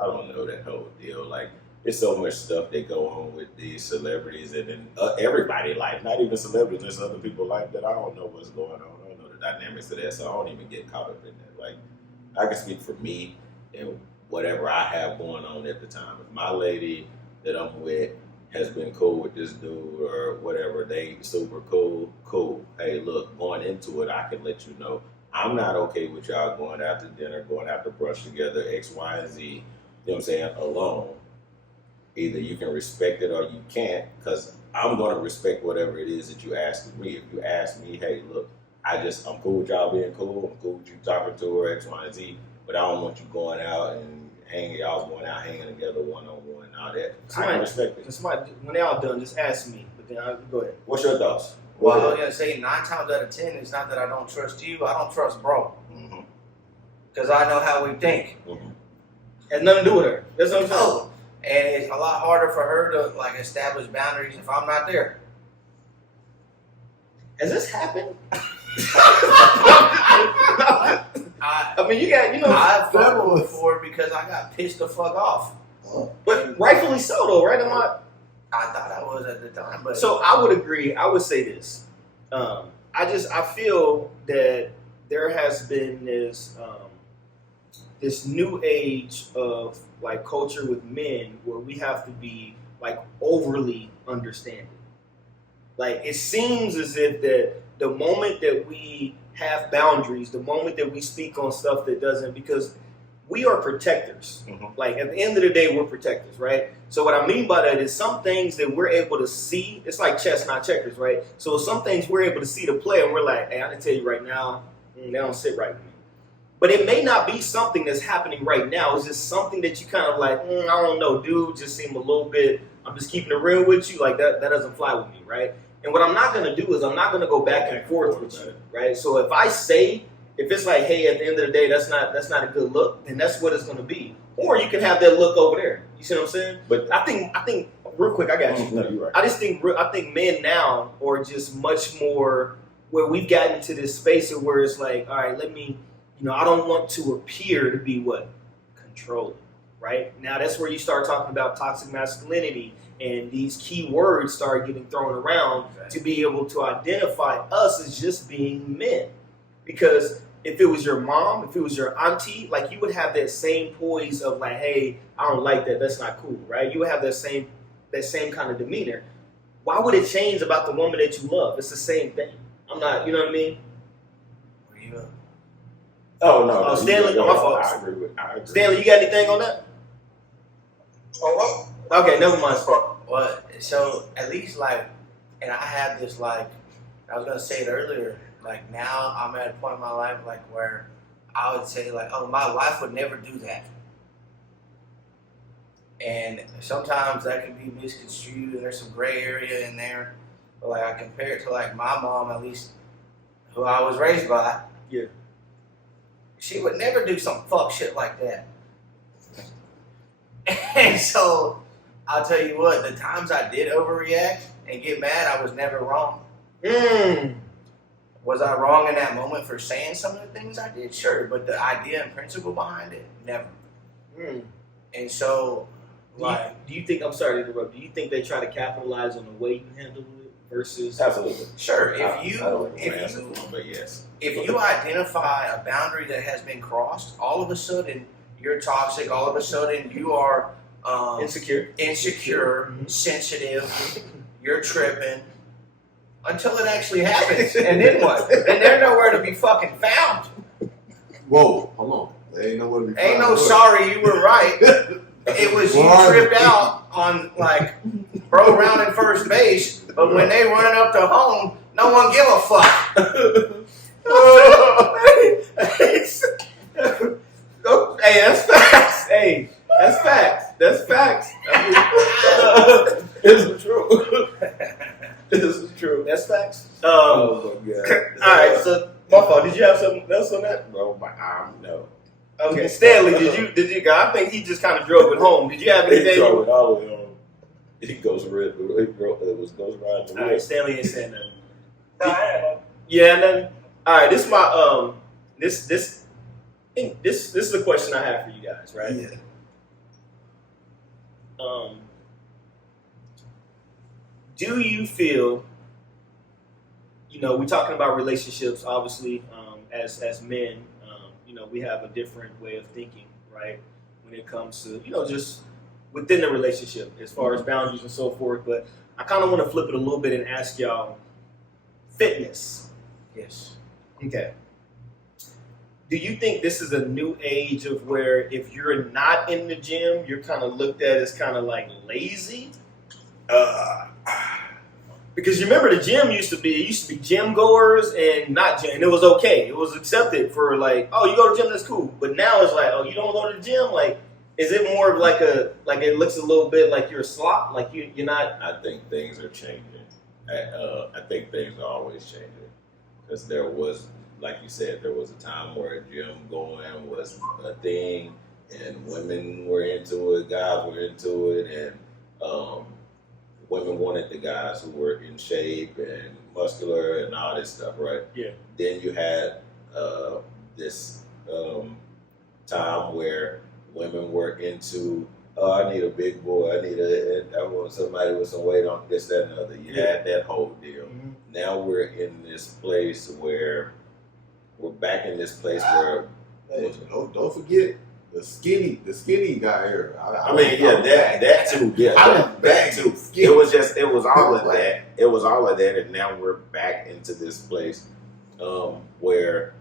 I don't know that whole deal. Like, there's so much stuff that go on with these celebrities and then everybody life, not even celebrities, there's other people life that I don't know what's going on. I don't know the dynamics of that, so I don't even get caught up in that. Like, I can speak for me and whatever I have going on at the time. If my lady that I'm with has been cool with this dude or whatever, they super cool. Hey, look, going into it, I can let you know I'm not okay with y'all going out to dinner, going out to brunch together, X, Y, and Z. You know what I'm saying? Alone. Either you can respect it or you can't, because I'm going to respect whatever it is that you ask of me. If you ask me, hey, look, I'm cool with y'all being cool. I'm cool with you talking to her, X, Y, and Z, but I don't want you going out and y'all going out hanging together one-on-one and all that. I can respect it. When they all done, just ask me. But then go ahead. What's your thoughts? Well, I was going to say 9 times out of 10, it's not that I don't trust you. I don't trust bro. Because I know how we think. Has nothing to do with her. That's what I'm saying. Oh, and it's a lot harder for her to like establish boundaries if I'm not there. Has this happened? I mean, I've fumbled before because I got pissed the fuck off. But rightfully so, though, right? I thought I was at the time, but so I would agree. I would say this. I feel that there has been this new age of like culture with men where we have to be like overly understanding. Like, it seems as if that the moment that we have boundaries, the moment that we speak on stuff that doesn't, because we are protectors. Like, at the end of the day, we're protectors, right? So what I mean by that is some things that we're able to see, it's like chess, not checkers, right? So some things we're able to see the play and we're like, hey, I can tell you right now, they don't sit right with me. But it may not be something that's happening right now. It's just something that you kind of like, I don't know, dude, just seem a little bit, I'm just keeping it real with you. Like, that doesn't fly with me, right? And what I'm not going to do is I'm not going to go back and forth with you, right? So if I say, if it's like, hey, at the end of the day, that's not a good look, then that's what it's going to be. Or you can have that look over there. You see what I'm saying? But I think real quick, I got you. No, you're right. I think men now are just much more where we've gotten to this space of where it's like, all right, let me, I don't want to appear to be what? Controlling, right? Now that's where you start talking about toxic masculinity and these key words start getting thrown around to be able to identify us as just being men. Because if it was your mom, if it was your auntie, like, you would have that same poise of like, hey, I don't like that, that's not cool, right? You would have that same kind of demeanor. Why would it change about the woman that you love? It's the same thing. I'm not, you know what I mean? Where you at? Oh, no. Oh, Stanley, my fault. I agree. Stanley, you got anything on that? Oh, what? Okay, never mind. Well, so at least like, and I have this like, I was gonna say it earlier. Like, now I'm at a point in my life like where I would say like, oh, my wife would never do that. And sometimes that can be misconstrued and there's some gray area in there. But like I compare it to like my mom, at least who I was raised by. Yeah. She would never do some fuck shit like that. And so I'll tell you what, the times I did overreact and get mad, I was never wrong. Was I wrong in that moment for saying some of the things I did? Sure, but the idea and principle behind it, never. And so, Do you think? I'm sorry to interrupt. Do you think they try to capitalize on the way you handle it versus? Absolutely. sure, I don't know, but yes. if you identify a boundary that has been crossed, all of a sudden you're toxic. All of a sudden you are insecure, sensitive. You're tripping until it actually happens, and then what? And they're nowhere to be fucking found. Whoa, hold on. They ain't nowhere to be found. Ain't no sorry, you were right. It was you tripped out on like bro rounding first base, but when they run up to home, no one give a fuck. Hey, that's facts. Hey, that's facts. That's facts. This is true. This is true. That's facts. Oh my god. All right, so my fault. Did you have something else on that? Bro, my arm, no. Okay, Stanley, did you? I think he just kind of drove it home. Did you have He anything? drove it all the way home. He goes red. It goes right the All way. right, Stanley ain't saying nothing. No, I have Yeah, and then all right. This is my this is a question I have for you guys, right? Yeah. Do you feel, we're talking about relationships, obviously, as men, we have a different way of thinking, right? When it comes to, just within the relationship, as far as boundaries and so forth. But I kind of want to flip it a little bit and ask y'all, fitness. Yes. Okay. Do you think this is a new age of where if you're not in the gym, you're kind of looked at as kind of like lazy? Because you remember the gym used to be gym goers and not gym. And it was okay. It was accepted for like, oh, you go to the gym, that's cool. But now it's like, oh, you don't go to the gym? Like, is it more of like it looks a little bit like you're a slop? Like you're not? I think things are changing. I think things are always changing. Because there was, like you said, there was a time where gym going was a thing and women were into it, guys were into it, and women wanted the guys who were in shape and muscular and all this stuff, right? Yeah. Then you had this time where women were into, oh, I need a big boy, I want somebody with some weight on this, that, and the other. You had that whole deal. Mm-hmm. Now we're in this place where we're back in this place where Hey, don't forget the skinny guy here. I mean, yeah, that too. Yeah, that too. It was all of that. It was all of that, and now we're back into this place where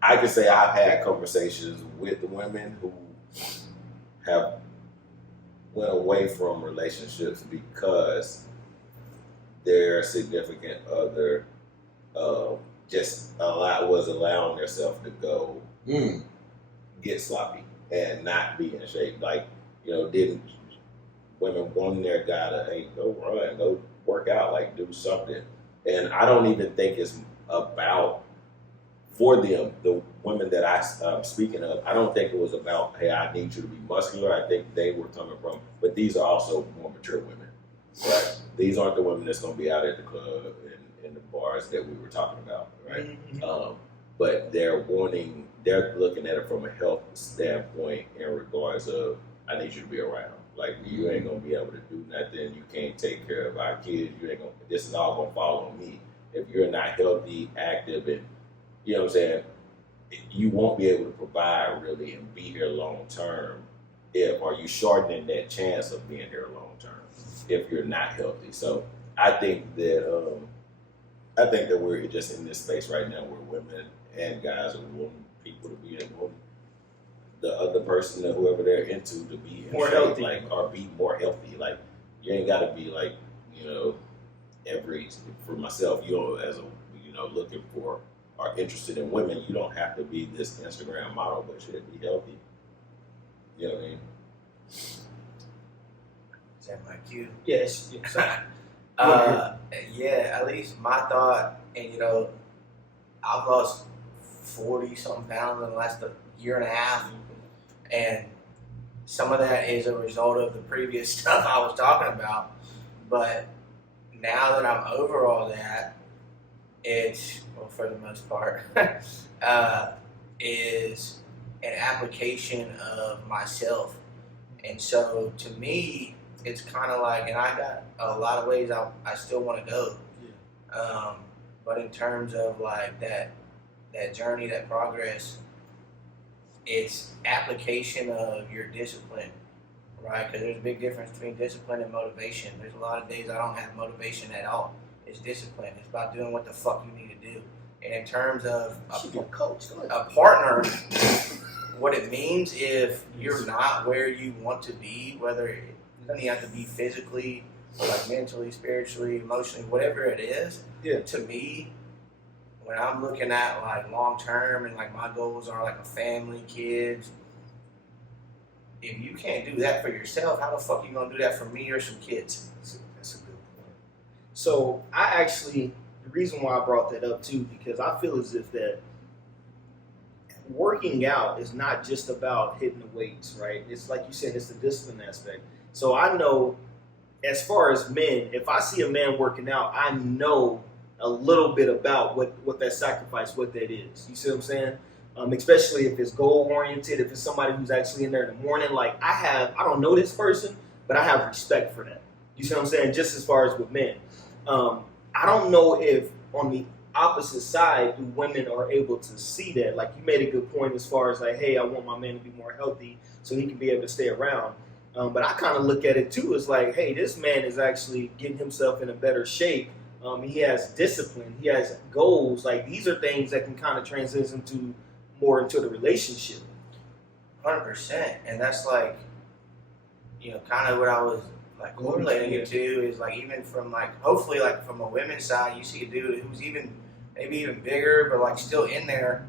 I can say I've had conversations with women who have went away from relationships because their significant other was allowing themselves to go get sloppy and not be in shape. Like, didn't women wanting their guy to, hey, go run, go work out, like do something. And I don't even think it's about, for them, the women that I'm speaking of, I don't think it was about, hey, I need you to be muscular. I think they were coming from, but these are also more mature women, right? These aren't the women that's going to be out at the club and in the bars that we were talking about, right? Mm-hmm. But they're looking at it from a health standpoint in regards of, I need you to be around. Like, you ain't going to be able to do nothing. You can't take care of our kids. This is all going to fall on me. If you're not healthy, active, and, you know what I'm saying, you won't be able to provide really and be here long term are you shortening that chance of being here long term if you're not healthy. So I think that we're just in this space right now where women and guys are wanting people to be the other person or whoever they're into to be in More shape, healthy. like, or be more healthy. Like, you ain't got to be like, for myself, looking for or interested in women, you don't have to be this Instagram model, but should be healthy. You know what I mean? Is that my cue? Yes. Yeah, at least my thought, and I've lost 40 something pounds in the last year and a half, and some of that is a result of the previous stuff I was talking about. But now that I'm over all that, it's, well, for the most part, is an application of myself. And so to me, it's kind of like, and I got a lot of ways I still want to go. Yeah. But in terms of like that journey, that progress, it's application of your discipline, right? Because there's a big difference between discipline and motivation. There's a lot of days I don't have motivation at all. It's discipline. It's about doing what the fuck you need to do. And in terms of a partner, what it means if you're not where you want to be, whether it doesn't have to be physically, or like mentally, spiritually, emotionally, whatever it is, to me, when I'm looking at like long term and like my goals are like a family, kids, if you can't do that for yourself, how the fuck you gonna do that for me or some kids? That's a good point. So the reason why I brought that up too, because I feel as if that working out is not just about hitting the weights, right? It's like you said, it's the discipline aspect. So I know, as far as men, if I see a man working out, I know a little bit about what that sacrifice, what that is. You see what I'm saying? Especially if it's goal oriented, if it's somebody who's actually in there in the morning. Like I don't know this person, but I have respect for that. You see what I'm saying? Just as far as with men. I don't know if on the opposite side, do women are able to see that? Like you made a good point as far as like, hey, I want my man to be more healthy so he can be able to stay around. But I kind of look at it too as like, hey, this man is actually getting himself in a better shape. He has discipline. He has goals. Like these are things that can kind of transition to more into the relationship. 100%. And that's like, kind of what I was like correlating it to is like even from like hopefully like from a women's side, you see a dude who's maybe even bigger, but like still in there.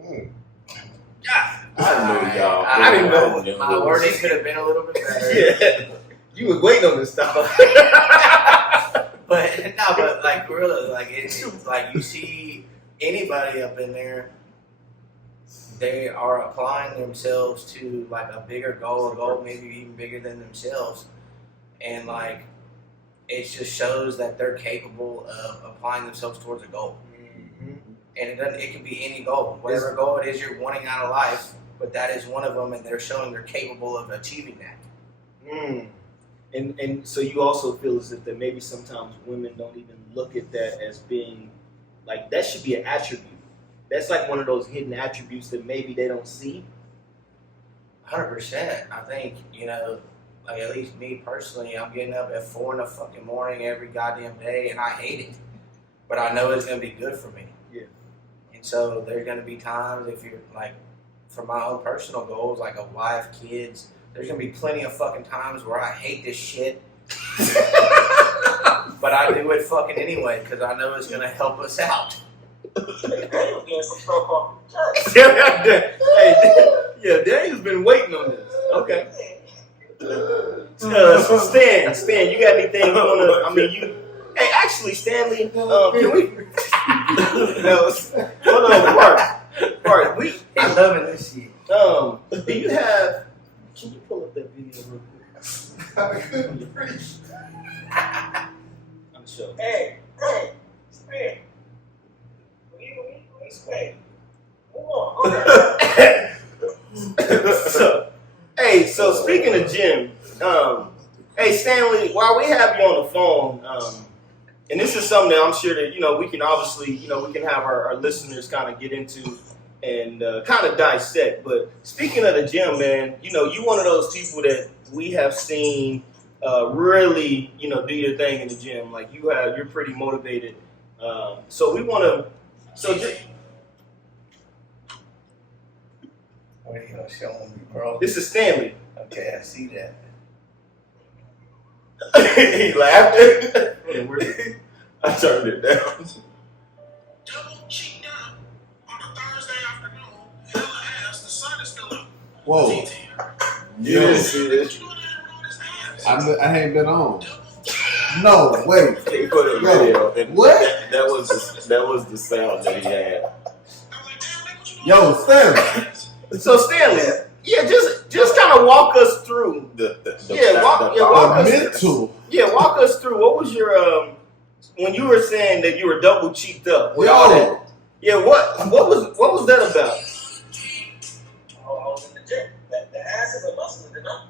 Yeah, I didn't know. My wording could have been a little bit better. Yeah, you was waiting on this stuff. but like really, like it's like you see anybody up in there, they are applying themselves to like a bigger goal, a goal maybe even bigger than themselves. And like, it just shows that they're capable of applying themselves towards a goal. Mm-hmm. And it can be any goal, whatever goal it is you're wanting out of life, but that is one of them, and they're showing they're capable of achieving that. And so you also feel as if that maybe sometimes women don't even look at that as being like that should be an attribute. That's like one of those hidden attributes that maybe they don't see. 100%. I think, like at least me personally, I'm getting up at 4 in the fucking morning every goddamn day, and I hate it. But I know it's gonna be good for me. Yeah. And so there's gonna be times if you're like, for my own personal goals, like a wife, kids, there's gonna be plenty of fucking times where I hate this shit. But I do it fucking anyway because I know it's gonna help us out. Yeah, Daniel's been waiting on this. Okay. Stan, you got anything you wanna? I mean, you. Hey, actually, Stanley, can we? No, hold on, Bart. I'm loving this shit. Do you have? Can you pull up that video real quick? I'm sure. Hey. So speaking of gym, hey Stanley, while we have you on the phone, and this is something that I'm sure that we can obviously we can have our listeners kind of get into and kind of dissect. But speaking of the gym, man, you one of those people that we have seen really do your thing in the gym. Like you're pretty motivated. So we want to. So just. What are you gonna show me, bro? This is Stanley. Okay, I see that. He laughed. I turned it down. Double cheek down on a Thursday afternoon. Hella ass, the sun is still up. Whoa. You didn't see this. I ain't been on. No, wait. He put a video, and What? that was the sound that he had. Yo, Stanley. So Stanley, yeah, just kind of walk us through. Walk us through. What was your when you were saying that you were double cheeked up? With all that? Yeah, what was that about? I was in the gym. The ass is a muscle, is it not?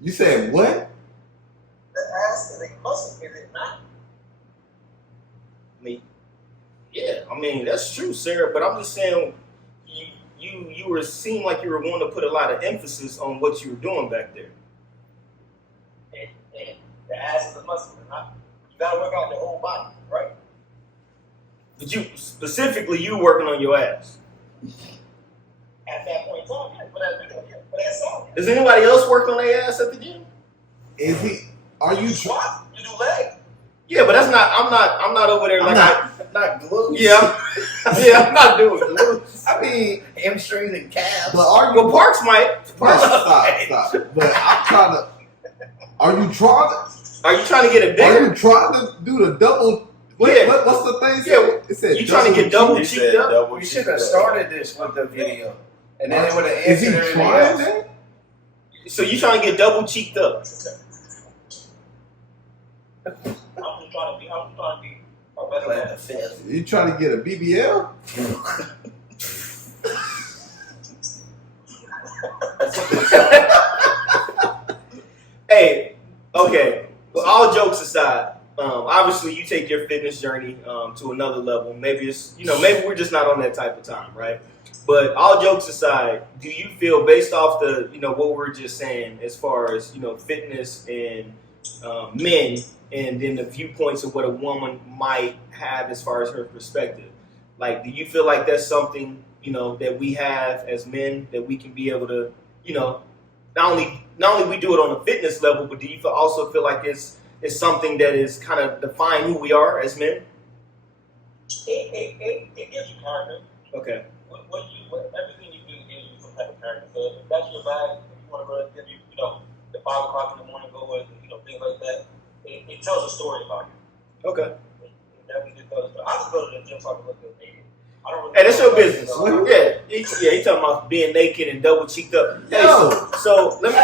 You said what? The ass is a muscle, is it not? I mean that's true, Sarah. But I'm just saying, you seemed like you were wanting to put a lot of emphasis on what you were doing back there. And the ass is a muscle, is it not? You gotta work out the whole body, right? But you working on your ass. At that point in time, yeah, but that's all. Does anybody else work on their ass at the gym? Is he? Are you? Squat? You do leg. Yeah, but that's not. I'm not over there like Not glutes. I'm not doing glutes. I mean hamstrings and calves. But are you? Well, Parks might. No, stop. But I'm trying to. Are you trying to get it bigger? Are you trying to do the double? What's the thing? Yeah, it said you trying to get double cheeked up? We should have started this with the video, and then it would have Is he answered everything trying else. that? So you trying to get double cheeked up? I'm just trying to be a better Play the man. fifth. You trying to get a BBL? Hey, okay. Well, all jokes aside, obviously you take your fitness journey to another level. Maybe it's maybe we're just not on that type of time, right? But all jokes aside, do you feel based off the what we were just saying as far as fitness and men, and then the viewpoints of what a woman might have as far as her perspective, like do you feel like that's something that we have as men that we can be able to not only we do it on a fitness level, but do you also feel like it's something that is kind of define who we are as men? It gives you character. Okay. Everything you do gives you some type of character. So if that's your bag, if you want to go give you, the 5 o'clock in the morning go with, things like that, it tells a story about you. Okay. It definitely just tells a story. I just go to the gym so I can look good naked. I don't really Hey, that's your business. You He talking about being naked and double cheeked up. Hey, Yo. so let me.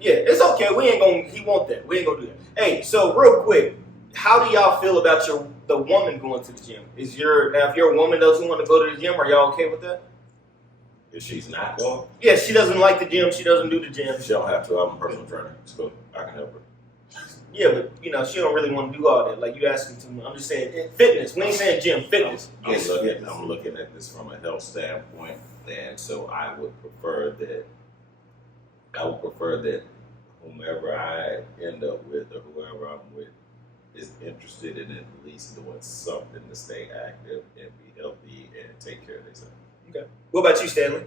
It's okay. We ain't gonna. He want that. We ain't gonna do that. Hey, so real quick, how do y'all feel about the woman going to the gym? If your woman doesn't want to go to the gym, are y'all okay with that? If she's not going, Yeah, she doesn't like the gym. She doesn't do the gym. she don't have to. I'm a personal trainer, so I can help her. Yeah, but she don't really want to do all that. Like you asking too much. I'm just saying fitness. We ain't saying gym. Fitness. I'm looking at this from a health standpoint, and so I would prefer that whomever I end up with or whoever I'm with is interested in at least doing something to stay active and be healthy and take care of themselves. Okay. What about you, Stanley?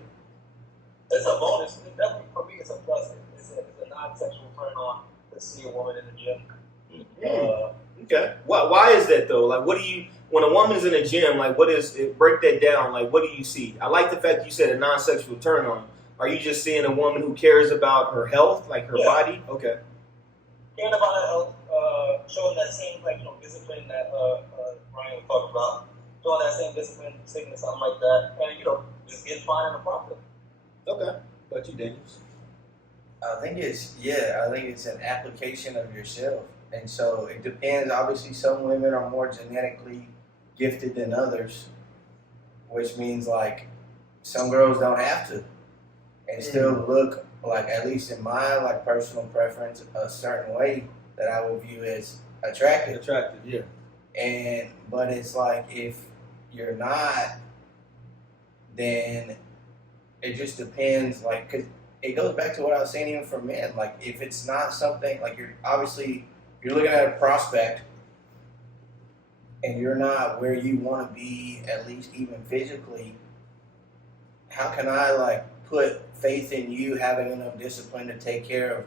It's a bonus. It definitely, for me, it's a plus. It's a non-sexual turn on to see a woman in the gym. Okay. Why is that though? Like, what do you when a woman's in a gym? Like, what is it? Break that down. Like, what do you see? I like the fact you said a non-sexual turn on. Are you just seeing a woman who cares about her health, like her body? Okay. Caring about her health, showing that same discipline that Ryan was talking about, showing that same discipline, sticking to something like that, and just getting fine in the process. Okay. What you, Daniels? I think it's an application of yourself. And so it depends. Obviously, some women are more genetically gifted than others, which means like some girls don't have to and still look like, at least in my personal preference, a certain way that I would view as attractive. Yeah. But it's like if you're not, then it just depends. Like, cause it goes back to what I was saying even for men. Like, if it's not something like you're looking at a prospect and you're not where you want to be, at least even physically, how can I put faith in you having enough discipline to take care of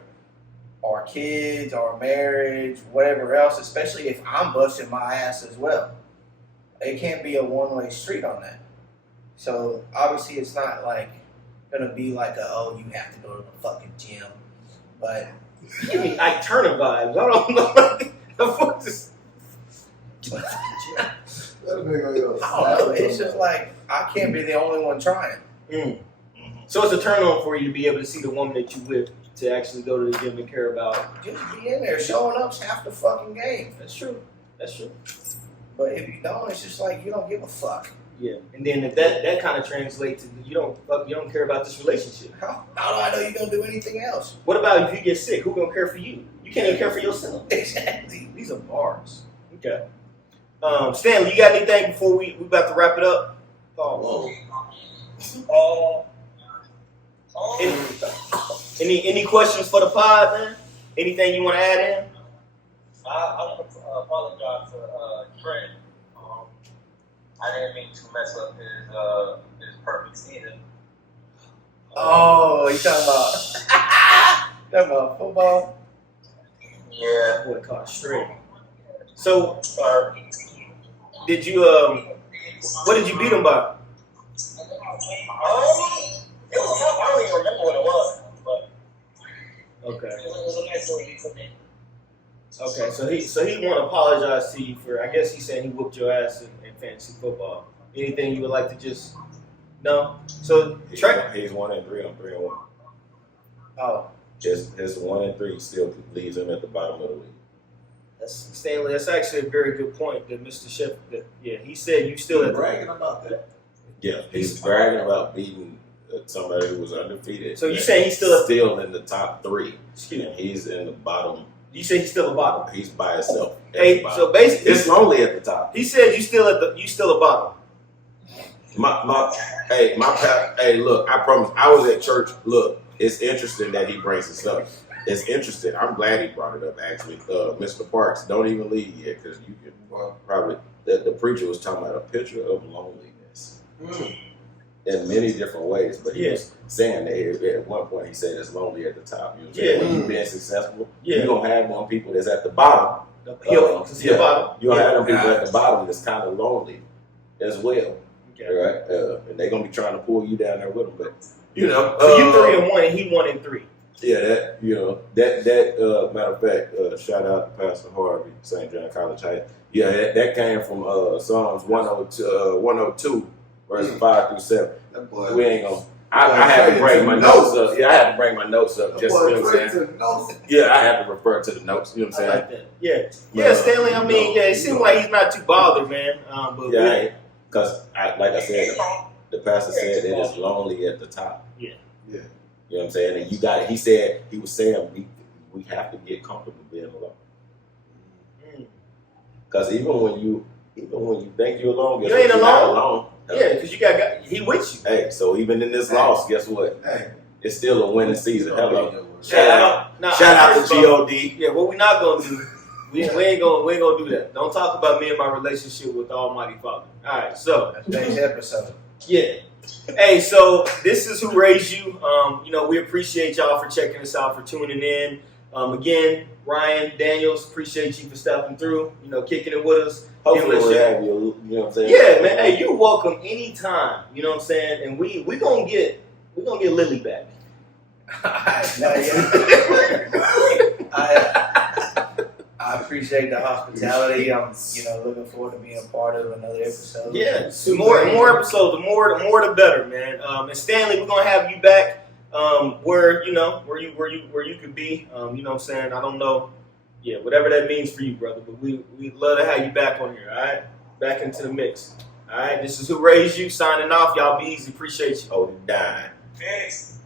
our kids, our marriage, whatever else, especially if I'm busting my ass as well. It can't be a one-way street on that. So obviously it's not gonna be you have to go to the fucking gym. But Give me Ike Turner vibes. I don't know. The fuck is I don't know. It's just like I can't be the only one trying. So it's a turn on for you to be able to see the woman that you with to actually go to the gym and care about. Just be in there. Showing up's half the fucking game. That's true. That's true. But if you don't, it's just like you don't give a fuck. Yeah. And then if that kind of translates to you don't care about this relationship. How do I know you're gonna do anything else? What about if you get sick? Who gonna care for you? You can't even care for yourself. Exactly. These are bars. Okay. Stanley, you got anything before we about to wrap it up? Any questions for the pod, man? Anything you want to add in? I want to apologize for Trent. I didn't mean to mess up his perfect season. Oh, you talking about football? Yeah. Boy, caught straight. So, Sorry. did you what did you beat him by? It was tough. I don't even remember what it was, but Okay. it was a nice little beat for me. Okay. So he want to apologize to you for. I guess he said he whooped your ass in fantasy football. Anything you would like to just no? So He's Trey. 1-3. I'm 3-1. Oh, His 1-3 still leaves him at the bottom of the league. That's Stanley. That's actually a very good point that Mr. Shep. Yeah, he said you still at the. bragging about that. Yeah, he's bragging about beating somebody who was undefeated. So you saying he's still in the top 3? Excuse me. And he's in the bottom. You say he's still a bottom. He's by himself. at Hey, the bottom. so basically, It's lonely at the top. he said you still a bottom. Hey, look, I promise. I was at church. Look, it's interesting that he brings this up. It's interesting. I'm glad he brought it up, actually. Mr. Parks, don't even leave yet, because you can probably, the preacher was talking about a picture of loneliness in many different ways, but he was saying that at one point he said it's lonely at the top. You know what I'm saying? When you being successful, you're going to have them people that's at the bottom. The bottom. You'll have them people at the bottom that's kind of lonely as well. Okay. Right? And they're going to be trying to pull you down there with them, but, you know. So you 3-1 and he 1-3. Yeah, that matter of fact, shout out to Pastor Harvey, St. John College High. Yeah, that came from Psalms 102, verses 5-7. That boy. We ain't gonna. I had to bring my notes up. Yeah, I had to bring my notes up. Just you know what I'm saying. Yeah, I have to refer to the notes. You know what I'm I saying? like that. Yeah, Stanley. I mean, it seems like he's not too bothered, man. But Yeah, because like I said, the pastor said it is lonely at the top. Yeah. You know what I'm saying? And he was saying we have to get comfortable being alone. Because even when you think you're alone, You ain't you're not alone. Yeah, because you got he with you. Hey, so even in this loss, guess what? Hey. It's still a winning season. Hello. Shout Shout out to God. Yeah, what we not gonna do? We ain't gonna do that. Don't talk about me and my relationship with the Almighty Father. All right, so that's next episode. yeah. Hey, so this is Who Raised You. We appreciate y'all for checking us out, for tuning in. Again, Ryan Daniels, appreciate you for stepping through, kicking it with us. Hopefully we'll have you know what I'm saying? Yeah, man. Hey, you're welcome anytime. You know what I'm saying? And we gonna get Lilly back. I appreciate the hospitality. I'm looking forward to being a part of another episode. Yeah, more episodes. The more the better, man. And Stanley, we're gonna have you back. Where you could be. You know what I'm saying? I don't know. Yeah, whatever that means for you, brother. But we'd love to have you back on here. All right, back into the mix. All right, this is Who Raised You signing off. Y'all be easy. Appreciate you. Oh, dying. Thanks.